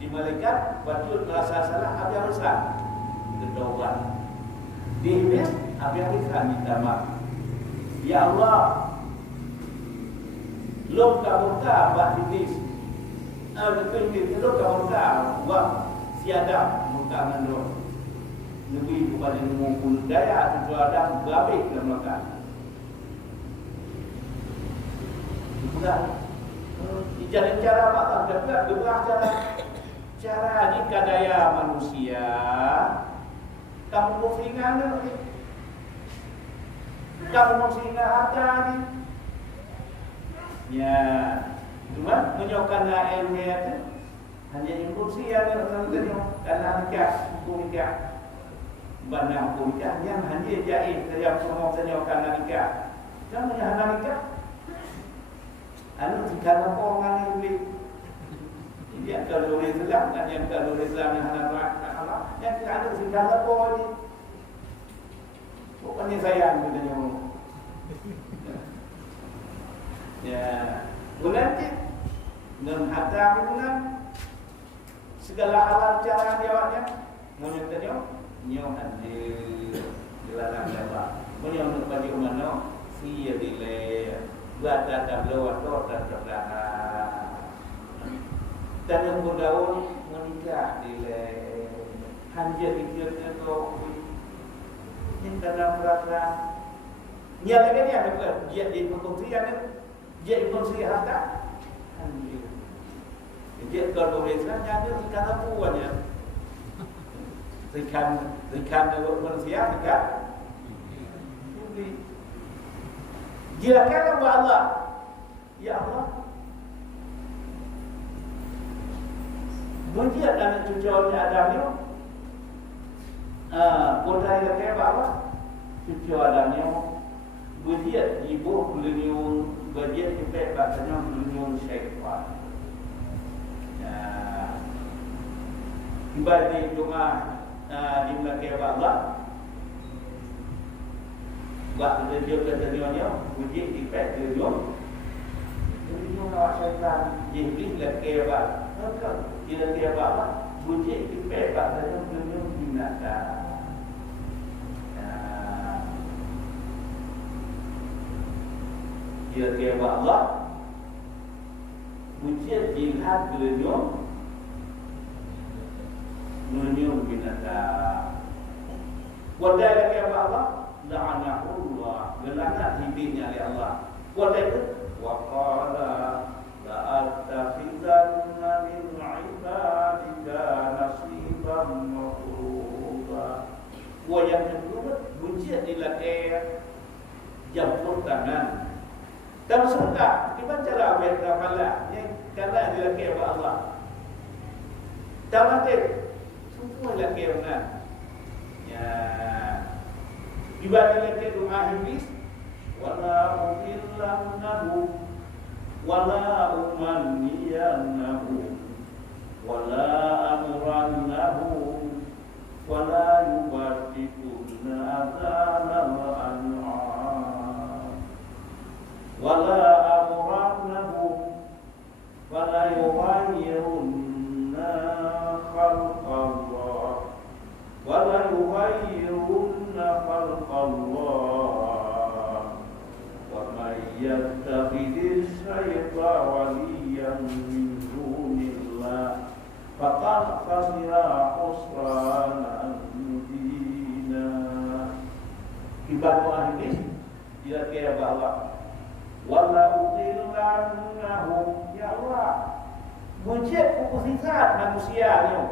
di malaikat betul merasa salah apa yang besar bertaubat di iblis apa yang besar minta maaf ya Allah lom ka murka ba iblis betul ini lom ka murka wa siada murka mandor lebih kepada mengumpul daya tujuh Adam babik dalam makan bukan jalan cara apa tak juga cara jika daya manusia kamu musingkan kamu musingkan harta ni ya cuma menyokkan ilmiah itu hanya impulsi yang tertentu karena nikah hukum nikah bandang hukum nikah yang hanya jahit setiap semua menyokkan nikah yang menyahana nikah anu jika orang ini dia kalau Islam dan yang kalau Islam yang hana Allah yang ada segala apa ni bukannya sayang katanya ya bulan dan harta bulan segala halal cara jawabnya menyatakan nyo hadir dilarang lebar menyong bagi umano siya dile buat dan lewat dan berdahan dan yang berdaun menikah dile hanja dikirnya tu yang dalam rasa nyatakan ni ada dia di kementerian dia informasi harta hanja dia kalau Islam nyata dikata puannya Zikan manusia dekat Jirakan kepada Allah ya Allah Bujiat anak cucunya Adam ni Kota yang kaya Allah Cucu Adam ni Bujiat ibu belinyung Bujiat sampai katanya belinyung syaitan Ibadi rumah di belakang Allah. Buat kerja katanya uji dipek kerja. Kerja awak syaitan Iblis belakang Allah. Maka dia dia Allah uji dipek katanya kerja binatang. Dia dia Allah uji jihad kerja menyuruh binatang. Wadai lagi apa Allah? La'anahullah. Gelaklah hidupnya oleh Allah. Wadai itu wa qala la'attakhidanna min 'ibadika nasiban mafruḍa. Wa yang kedua bujian dilakai jemput tangan. Dan surga dibaca lah ayat ramalan yang kala dilakai oleh Allah. Dan semua lagi benar. Ya. Ibadah lagi doa Iblis. Wala udillannahu wala umanniyannahu wala amurannahu wala yubatikuna adhanal an'am wala amurannahu wala yuhayyirunna khalqallah wala yuhayyirunna khalqallah wa may yattakhidhish shaytana waliyan min dunillah faqad khasira khusranan mubina. Ibadah Iblis dia kira bahwa wala udillannahu, ya Allah muncul sifat manusia ni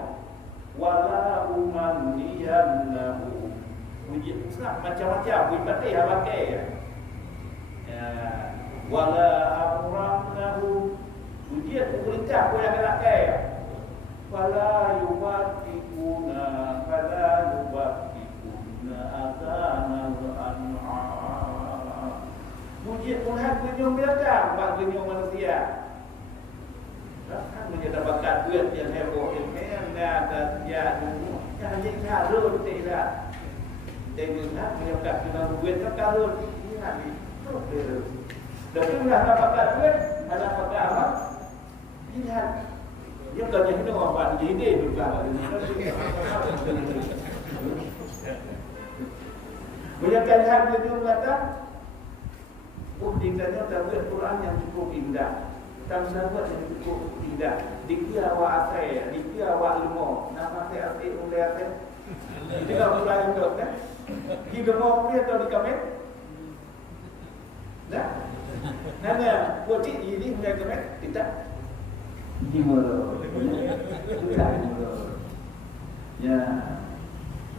wala umanniyannahu muncul macam-macam ibadah habakai ya wala amrannahu muncul perintah apa yang nak kaya wala yubatikuna adhanal an'am muncul Tuhan penyung binatang buat penyung manusia. Kan menjadi bakat duit yang heboh ilmiah dan dia dulu yang jadi karun tidak dengan menyebabkan kita duit karun ini nanti terus dan dah bakat duit ada bakat apa lihat dia kerja itu orang jadi juga menyebabkan hal itu kata buktikannya dapat Quran yang cukup indah. Tak sahabat yang cukup indah. Dikira awak asai, dikira awak ilmu. Nama saya asai, mulai asai. Ini kalau mulai untuk kan? Di gemuk dia atau di kamen? Nah, nanya, wajib ini mulai kamen? Tidak. Di mulut. Tidak di mulut. Ya.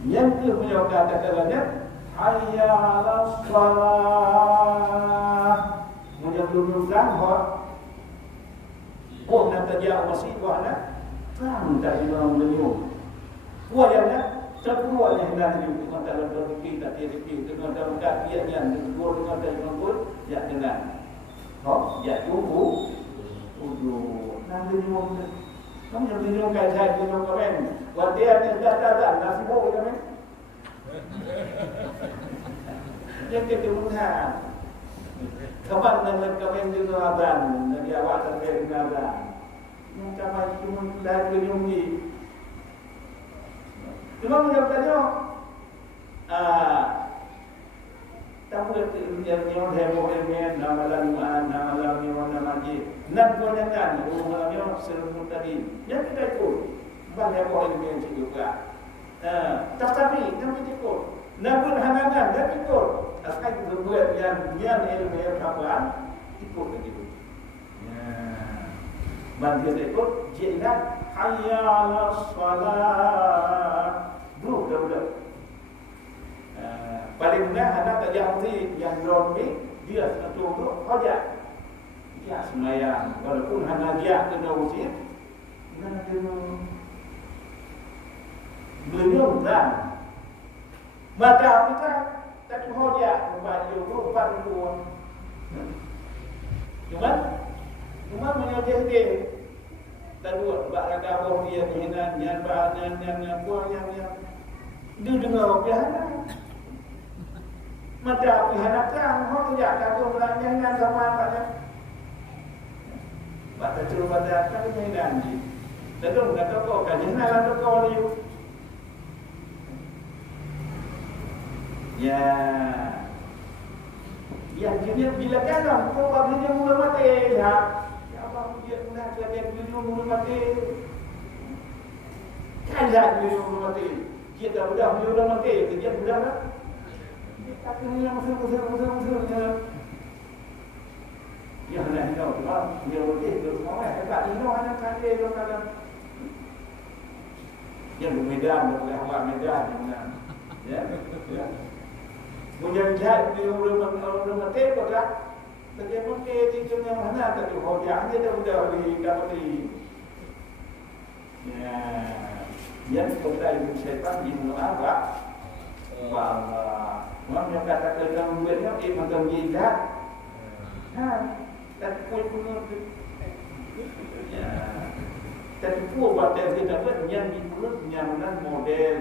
Yang itu punya kata-katanya hayya 'alas shalah. Menjadi oh nak tajak masjid wahna kan tak imam beliau wajahnya semua yang hendak diukur dalam rezeki tak rezeki dengan dalam kafiat yang diukur dengan dalam pun ya dengan ya tunggu nanti imam kamu yang beliau kai saya beliau keren wajah yang dah nasi bau keren yang ketemuan kapan dengan kami di Ramadan, Nabi awak sampai di Ramadan. Macam cuma dah kenyumi. Cuma menjawabnya, tak boleh yang heboh ilmiah nama lagi. Nak buat yang kan, rumahnya seluruh tadi. Yang kita ikut, banyak heboh ilmiah juga. Tetapi yang kita ikut, nak pun hanangan, yang ikut. Asal kita buat yang ilmiah kapan ikut begitu. Bagi dia ikut jihad hayya 'alas shalah. Budak. Paling mudah anak tak jahri yang dormi dia satu untuk hajat. Dia sembahyang walaupun hanya dia kena usir. Kena beliau dan mata kita tak hoja membaca rupa rupa. Cuma menyajah dia. Tak dua bak raga boh dia hinan yang bahan yang Dia dengar pihana. Mata pihana kan, orang tu jak kagum jangan sama katnya. Baca curug pada kan dia janji. Lalu nak kau kajian lah kau dia. Ya. Yang dia bila kan kau bagi dia mula mati ya. Ya Allah dia nak dia mula mati. Kan dia mula mati. Dia dah mula mati, dia sudah kan. Dia tak kena masuk. Ya nak tahu tak? Dia boleh tu semua. Hebat ini orang nak dia tu kalau. Yang di Medan, boleh awak Medan mana? Ya. Mungkin jahat di orang mati kau tak? Tapi mungkin di dunia mana tak tu orang dia dah di kapal. Ya. Yang kita itu syaitan di mana tak? Bahawa orang yang kata dalam dunia ini macam jahat. Tapi pun ya. Tapi pun buat dia dapat yang dibuat nyaman model.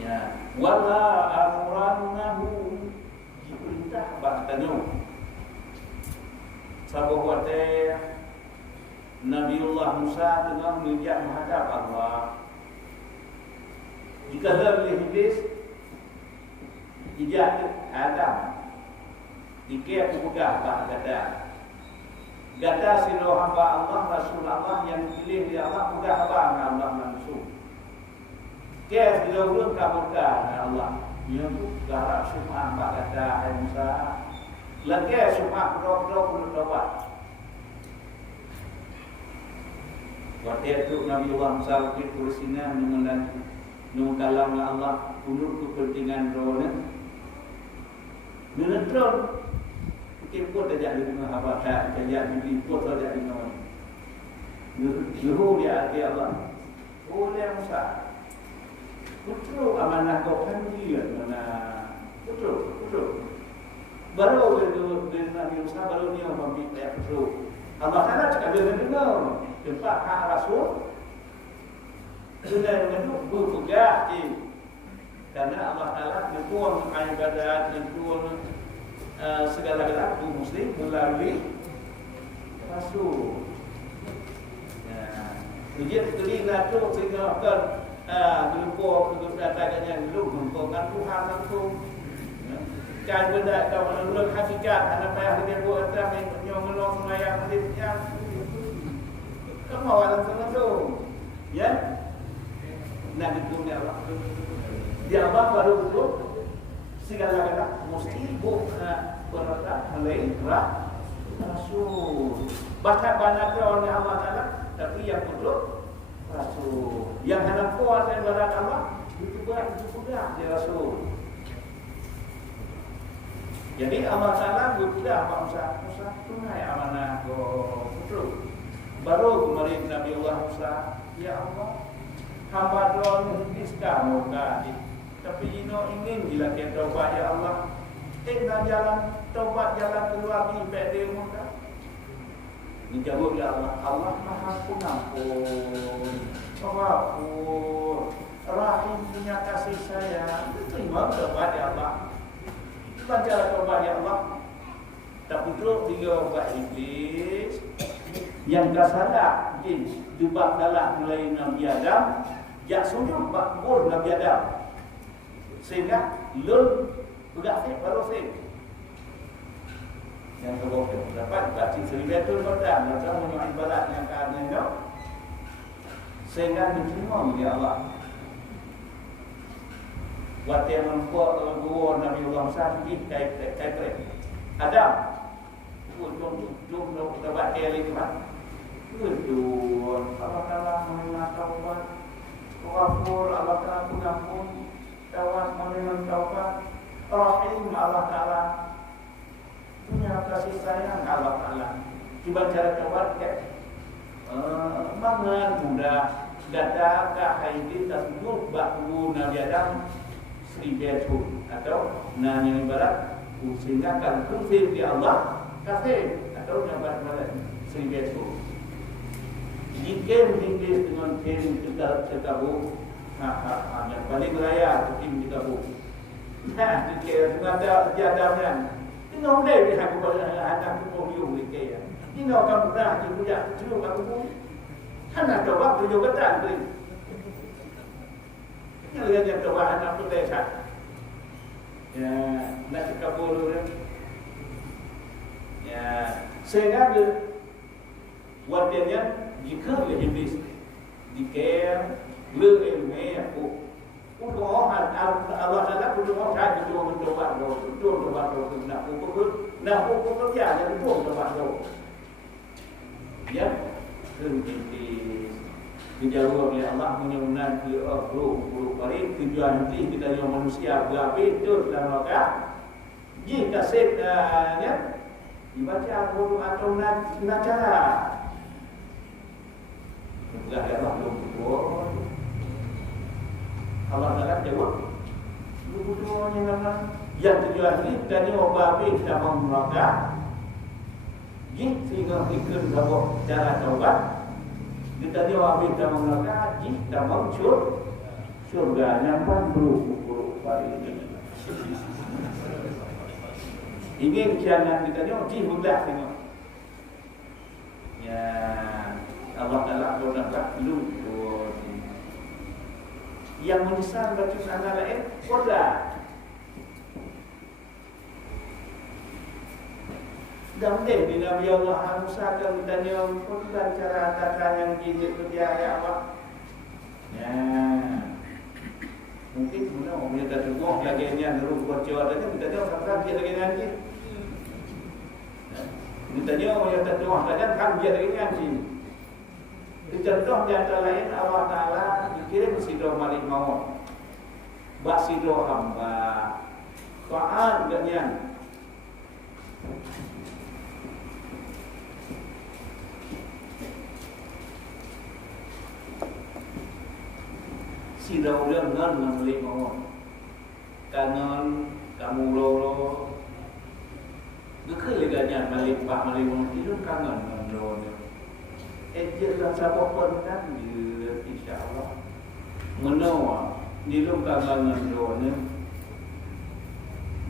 Ya, wala amranahu diperintah bahkannya. Sahabat kata Nabiullah Musa tengah menghadap menghadap Allah. Jika lebih iblis Ijak Adam Dikir aku pegang tak kata Kata silau hamba Allah Rasul Allah yang dipilih di Allah Pegang hamba Allah langsung Kir silau belum kabulkan Allah Yang tu garap sumah hamba kata Hai Musa Lagi sumah kedua-kedua pun dapat Waktu itu Nabi Allah Musa Waktu kursinya Menungkalam Allah Punur kepentingan rohnya Menentron mungkin pun tak jadi dengan apa tak jadi pun tak jadi dengan Yuhu dia hati Allah oleh Musa betul amanah kau kan dia mana betul baru dia Nabi Musa baru dia membimbing betul Allah Taala cakap dia dengar tempat hak Rasul sudah dengan berpegang karena Allah Taala mentuang ibadat, mentuang segala-galanya itu muslim melalui Rasul. Dia telinga tu sehingga akan gelumpur katakannya gelumpurkan Tuhan langsung. Kan benda kau menurut hakikat anak payah dia buat atas yang menolong semayang yang kamu awak langsung. Ya? Nak ditunggu Allah. Dia Allah baru betul segala-galanya mesti bukan berada melalui Rasul. Bahkan banyak orang yang Allah Taala tapi yang betul Rasul. Yang hendak kuat dan berada Allah itu juga dia Rasul. Jadi Allah Taala berkata Musa tunai amanah kau betul. Baru kemarin Nabi Allah Musa, ya Allah, hamba doa menghentikan muka tapi ino ingin bila kita taubat ya Allah tinggal jalan taubat jalan keluar di ibadah muka ini jawab ya Allah Allah maha pengampun rahim punya kasih sayang terima taubat ya Allah baca taubat ya Allah tapi terus dia buat iblis yang kasada jin jubah dalam mulai Nabi Adam jak sujud bakbur Nabi Adam sehingga lul sudah baru yang kedua dapat baca Seribatul Qadar macam ibadat yang karenanya sehingga diterima oleh Allah. Waktu yang membuat guru Nabi Allah Musa di kait Adam jom dapat kali kan betul Allah Taala menerima taubat Ghafur Allah Taala pengampun Tawas menerima taubat Rahim Allah Taala punya kasih sayang Allah Taala. Cuba cara taubat mangan mudah gata ka haidin tasbut ba'u Nabi Adam Seribatul atau nanya ibarat sehingga kan kufir di Allah kafir atau nyabat barat Seribatul. Jikin dengan tim kita terkabur. Yang paling raya tim terkabur. Nah, jikin ada jadamnya. Ini orang dia yang aku anak aku pun jikin. Ini orang kamu dah cuba aku pun. Anak coba tu juga tak beri. Ini dia coba anak tu desa. Ya, nak terkabur dulu. Ya, sehingga wadahnya jika dia iblis dikir ilmu aku untuk Allah Taala untuk orang itu mencoba nak aku kerja jadi pun coba ya dijawab oleh Allah menyunan ke guru kali tujuan nanti kita yang manusia berhabis itu dalam neraka jika setnya dibaca Al-Quran atau nacara enggak ada belum betul. Allah Taala jawab betulnya memang yang tujuan kita ni obabih dalam neraka sehingga ikut dalam cara taubat kita ni obabih dalam neraka dalam surga nyaman buruk hari ini ingin jangan kita ni mudah tengok ya Allah Taala berkata dulu yang menyesal baca antara lain koda dan deh di Nabi Allah Musa dan yang koda cara kata yang jijik kerja ya Allah ya mungkin mana orang yang tak tengok lagi ni yang terus baca adanya kita tengok sampai dia lagi nanti kita tengok orang yang tak tengok lagi kan dia lagi nanti. Contoh di antara lain Allah Taala dikirim sidro Malik Maut, bak sidro hamba, Quran ganyan. Sidro ulang dengan Malik Maut, kanon kamu lolo, gekali ganyan Malik Maut itu kanon lolo. Dia sahabat pun kan dia insya-Allah menawar di dalam kalangan doanya.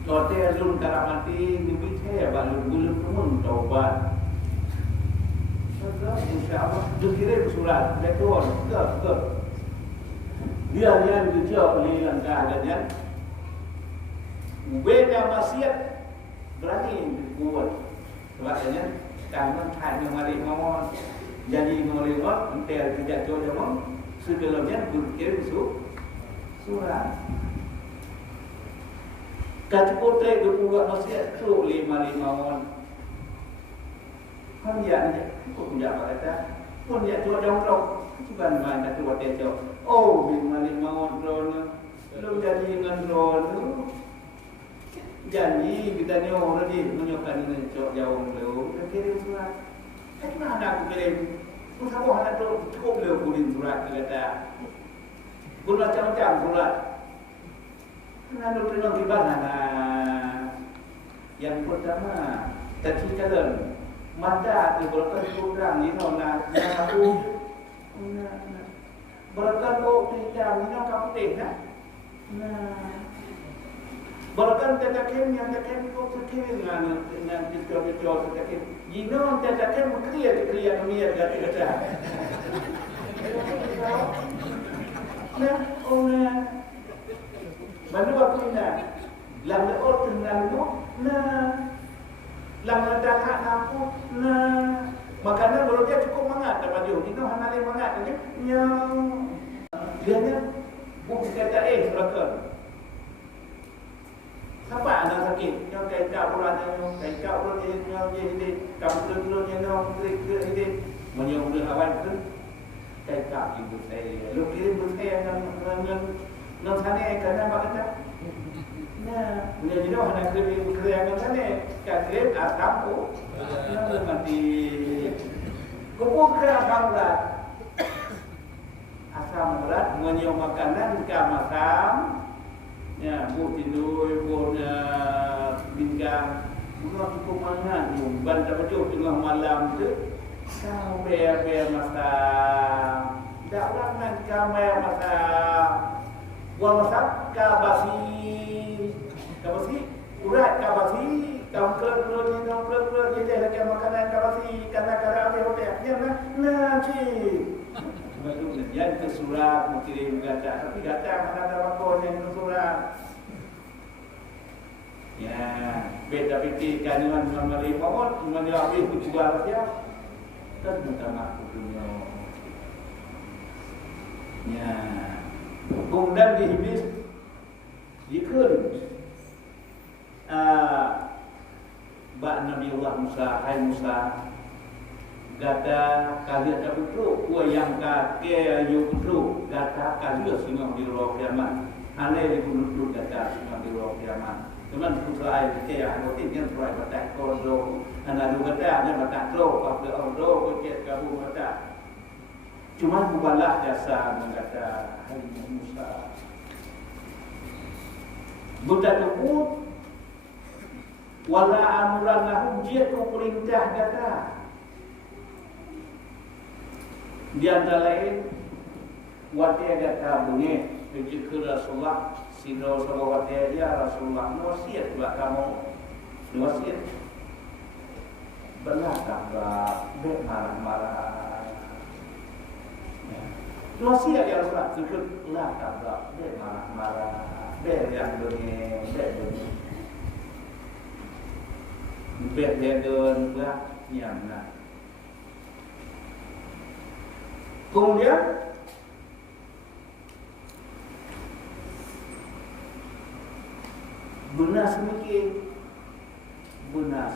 Hotel lun karamati lebih saya balu bulan pun taubat. Insya-Allah dikirim surat letter ke. Dia yang dijawab oleh langkah adanya. Beda maksiat berani buat. Sebabnya kamu hanya mari ngomong jadi menolak entar tidak jauh segalanya berkirim surat. Kata potai berbuat nasihat tu 5 won. Kan dia pun dia kata, pun dia tu dong bukan mana tu dia tu. Oh 5 won drone. Belum jadi dengan drone. Janji kita ni orang ni menyokan ini jauh dulu kirim surat. Kenapa anak aku kirim? Kenapa anak tu cukup dia kirim surat kata. Guna macam-macam surat. Kenapa tu nak gimana? Yang pertama, tercikalan mata tu berkat kurang ni nak aku. Berkat kau tidak ni nak kamu teh Bahkan tetakem yang tetakem kau fikir dengan kita tetakem. Jino tetakem kriya kami kata. Nah, orang mana waktu ini? Lam leot dengan tu, lam ledak aku, makanan baru dia cukup mangat dapat dia. Jino hana le mangat ni. Yang dia ni bukan kata silakan. Siapa anak sakit? Yang kain kapuran yang jadi kampung yang ini menyuruh awal tu kain kap ibu saya. Lu kirim ibu saya yang sana kerana apa kata? Nah, punya jadi orang nak kirim yang sana kirim asam tu, yang mati. Kupuk asam berat, asam berat menyuruh makanan asam. Ya, buat tidur, buat binggang, buat cukup mangan. Bantai baju tengah malam tu, kau ber masa dakwaan kau masa buat masa kabasi urat kabasi kau keluar ni dia lagi makanan kabasi karena apa hotel dia nah cik baru dia ke surat mau kirim gata tapi gata mana ada waktu yang surat ya beda pikir kanuan memberi mohon menjawab itu juga dia kan minta maaf dunia ya kemudian di iblis dikun bak Nabi Allah Musa hai Musa gata kalian tak betul kuah yang kakek you betul gata kalian semua di roh kiamat aneh di gunung gata semua di roh kiamat teman putra air kaya roti yang berai batak kodo anak dua gata yang batak lo pada ordo kecil kabu batak cuma bukanlah jasa mengata hai Musa budak tu wala amuran lahum dia ku perintah kata di antara lain watia kata bunyi tujuh ke Rasulullah sino sama watia dia Rasulullah wasiat buat kamu wasiat benar tak ber marah-marah wasiat ya Rasulullah tujuh lah tak ber marah-marah ber yang bunyi ber dia đơn lah yang nak kemudian benar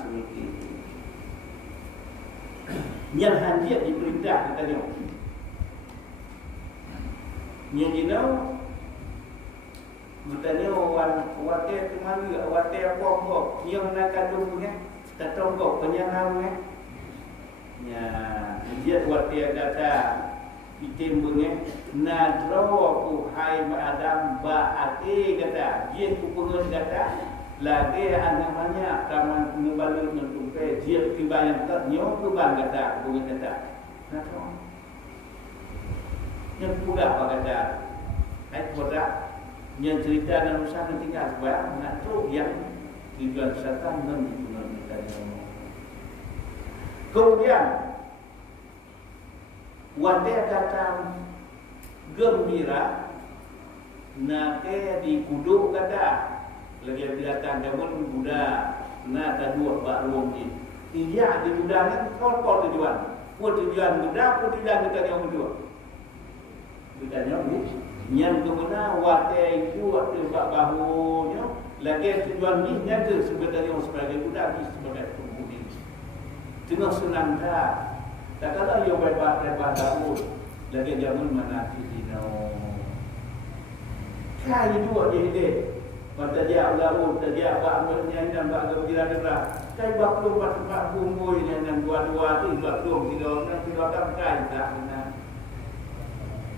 sedikit yang hanjat diperintah katanya yang jinau bertanya watai kemana watai apa yang nak kandung punya tak tahu kok penyangau ya dia watai kata itim bunge nadro ku hai Adam baati kata dia ku pengen kata lagi namanya kaman membalu mentumpe dia kibayang tak nyo ku bang kata bunge kata nadro yang pula apa kata ai bodak yang cerita dan usaha tinggal buat nadro yang tujuan setan dan tujuan kita kemudian wadah datang gembira nake di kuduk kata lagi datang namun Buddha na dua bak ruang ni iya di Buddha ni kol tujuan Buddha tujuan kita yang kedua bedanya ni yang kemana wadah itu waktu bak bahunya lagi tujuan ni nyata sebenarnya sebagai Buddha sebagai penghuni tengah senang dah tak kala yo bebas Daud lagi zaman mana dino kai dua je pada dia Daud dia buat menyanyi buat gembira kai buat lu buat bumbu yang dua-dua tu buat lu tidak ada kai tak benar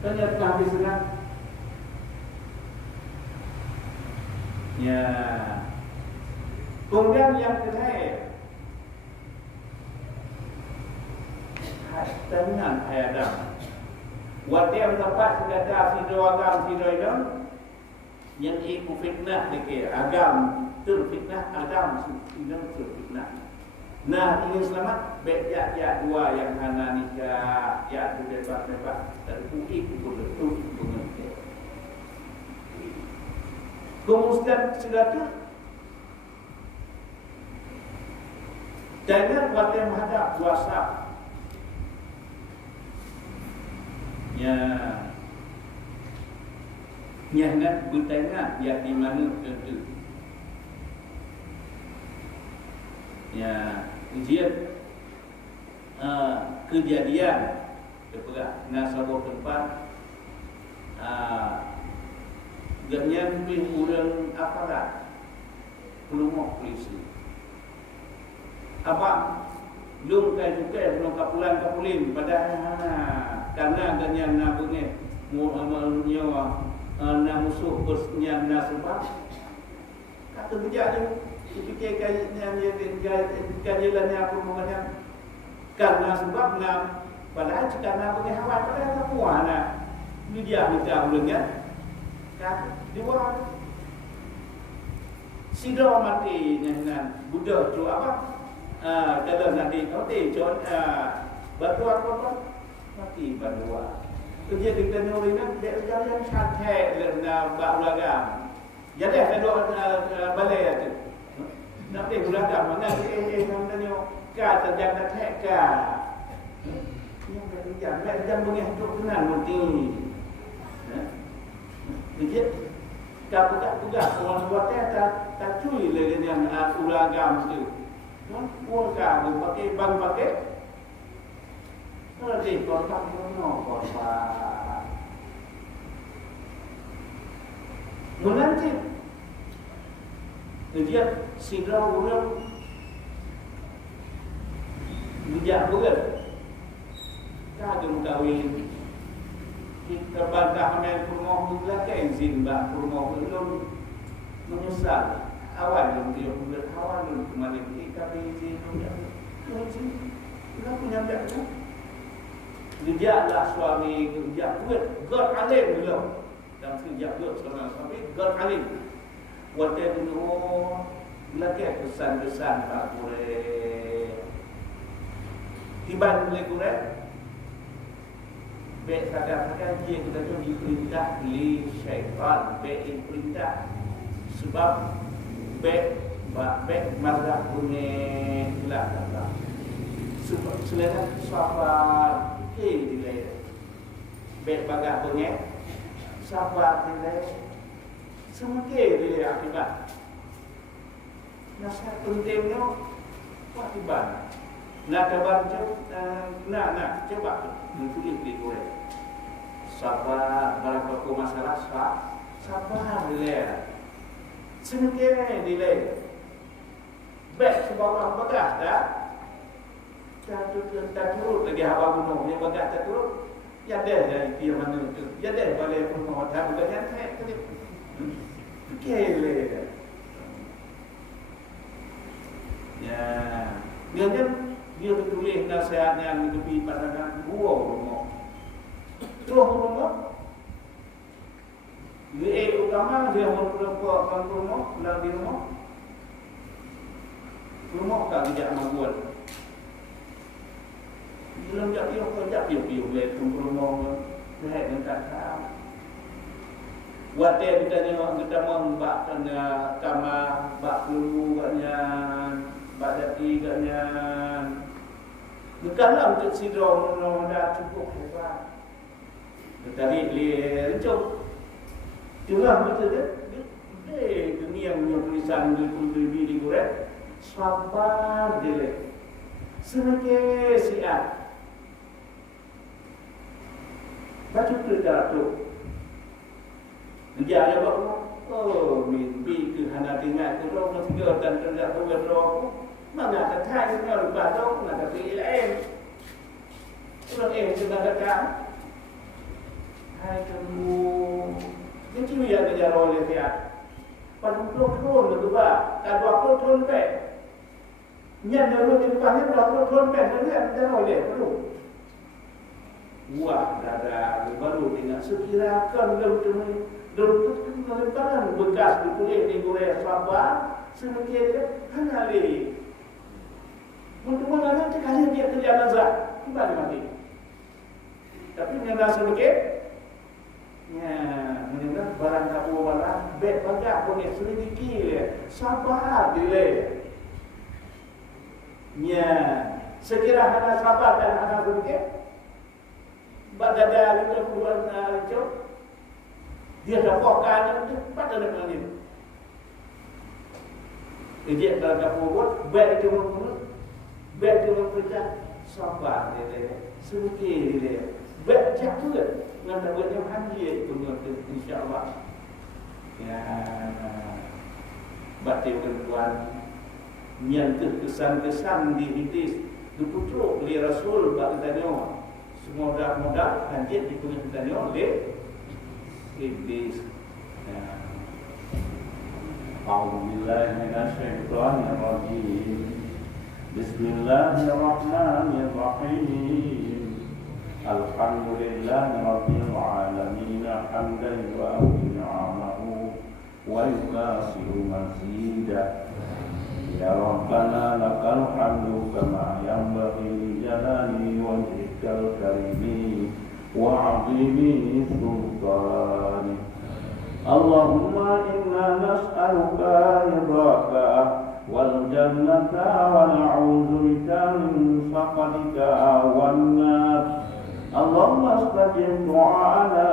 tanya habis kan ya kemudian yang ketiga dengan Adam. Watia mendapat sedata agam sidoi yang ikut fitnah deke agam terfitnah Adam sidang terfitnah. Nah ingin selamat bejak ya dua yang hana nikah ya bebas terpuik betul mengerti. Kemudian sedata jangan watia menghadap kuasa ya nak bertanya ya di mana itu ya ujian kejadian kepada nasabah tempat ganyan kurang aparat pelumok polisi apa belum kayak belum kapulan padahal karena ganyan nabungnya nyawa na musuh bersnya nasabah kata berjaya dipikir kajiannya apa mengenai Karena sebabnya padahal karena pengetahuan padahal tak puas nak. Ni dia minta ulangnya. Kan dua sidra mati dengan Buddha tu apa? Kalau nanti kau tejot batu apa mati berdua. Kerja di Kanurina dia jalan santai dan berolahraga. Jadi ada dua balai tu. Nak pergi olahraga mana namanya kata jangan teka. Yang berjalan jangan menghidup tenang nanti. Jadi tugas orang buatnya tak cuy lagi yang olahraga mesti. Pun kau pakai bang pakai. Nanti kau tak mau kau pak. Menanti. Dia sidra orang bijak betul. Kagum kawin. Kita bantah main rumah mula ke izin bah rumah belum menyesal. Awal belum dia awal belum kembali kita izin punya. Kita punya tak tu. Bijaklah suami bijak betul. God alim belum. Dan sejak tu sekarang sampai God alim. Waktu dulu lagi kesan-kesan tak boleh. Tiba boleh kurang. Baik kadang-kadang dia kita tu diperintah li syaitan, baik perintah sebab baik mazhab punya lah kata. Sebab selain sahabat dilai. Baik bagah punya sahabat dilai. Semua dilai akibat. Nasihat pentingnya akibat. Nak kabar nak coba tulis di kulit. Sabar dalam masalah sabar dia. Semua dia. Baik sebab orang bekas dah. Tak turut lagi hawa gunung yang bekas tak turut. Ya dah dari dia mana tu. Ya dah boleh pun mau tak bukan yang tak tadi. Kele. Ya. Dia tulis nasihatnya lebih pada buah rumah. Terus rumah. Dia utama dia merupakan rumah, di rumah. Rumah tak tidak mabuat. Belum jadi kerja piu-piu le rumah. Saya tak tahu. Waktu kita membak kena kama bak dulu katnya, bak dati katnya. Bukanlah untuk sidra dah cukup hebat. Tadi dia rencok. Itulah betul dia. Dunia punya tulisan diri di Quran. Sabar dia. Semakin siap. Baca tu dah tu. Dia ada buat mimpi ke hana tinggal ke orang tiga dan tidak berdoa. Mana ada thai dengan lupa dong, mana ada PLM. Orang sudah datang. Hai kamu. Ini cuma yang kerja oleh dia. Pada puluh tu bah, ada 20 tahun pe. Yang dulu di depannya 20 tahun pe, dia kerja oleh perlu. Wah, dah baru tinggal sekirakan dalam lemparan bekas dikulit di Korea Sabah, semakin hanya lagi. Untuk mana kali dia kerja nazar, kembali mati. Tapi nyata sedikit, menyengat barang kapu barang, beg bagak pun selidiki, sabar dia. Sekira hanya sabar dan hanya sedikit, badada itu keluar itu, dia dapatkan itu pada dengan ini. Dia barang kapu buat, beg itu menurut. Baik dengan kerja sabar dia, sungguh dia. Baik jaga dengan buat yang haji itu insya-Allah. Ya, batin tuan yang kesan-kesan di hadis diputruk oleh Rasul bagdanya. Semua mudah haji diputruknya oleh iblis. A'udzubillahi minasyaitonir rajim. Bismillahirrahmanirrahim. Alhamdulillahi rabbil alamin hamdan yu'awi ni'amahu wa yukafi'u mazidah. Ya Rabbana lakal hamdu kama yanbaghi li jalali wajhikal karimi wa 'azimi sultani. Allahumma inna nas'aluka ridhaka wal jannata wa na'udzu bika min sakhatika wan nar. Allahumma astajib du'ana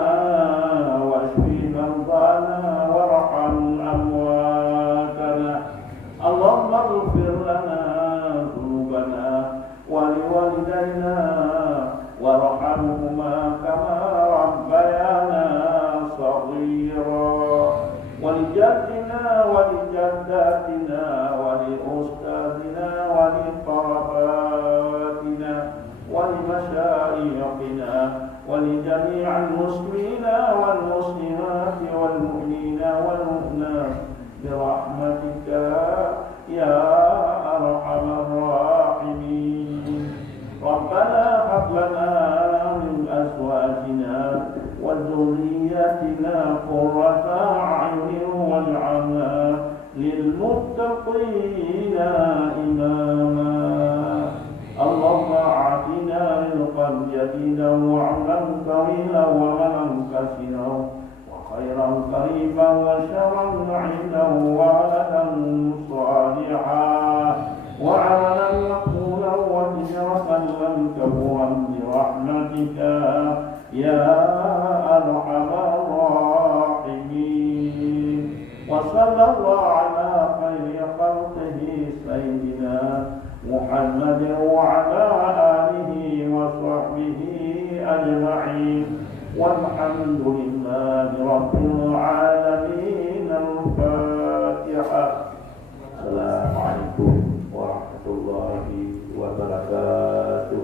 washfi mardana warham amwatana. Allahumma ighfir lana dhunubana wa liwalidayna warhamhuma kama rabbayana saghira. Wa li jaddina wa li jaddatina wa li ustadina wa li qarabatina wa li masyayikhina wa li jami'il muslimina wal muslimati wal mu'minina wal mu'minat birahmatika ya arhamar rahimin. Rabbana hab lana min azwajina wa dhurriyyatina qurrata a'yunin waj'alna lil muttaqina imama. Allahumma a'tina rizqan jadidan wa 'amalan tawilan wa 'amalan kasiran خيرا قريبا وشرا عيدا وولدا صالحا وعملا مقبولا وتجارة لم تبرا برحمتك يا أرحم الراحمين. وصلى الله على خير خلقه سيدنا محمد وعلى آله وصحبه أجمعين والحمد لله رب العالمين. الفاتحة. السلام عليكم ورحمة الله وبركاته.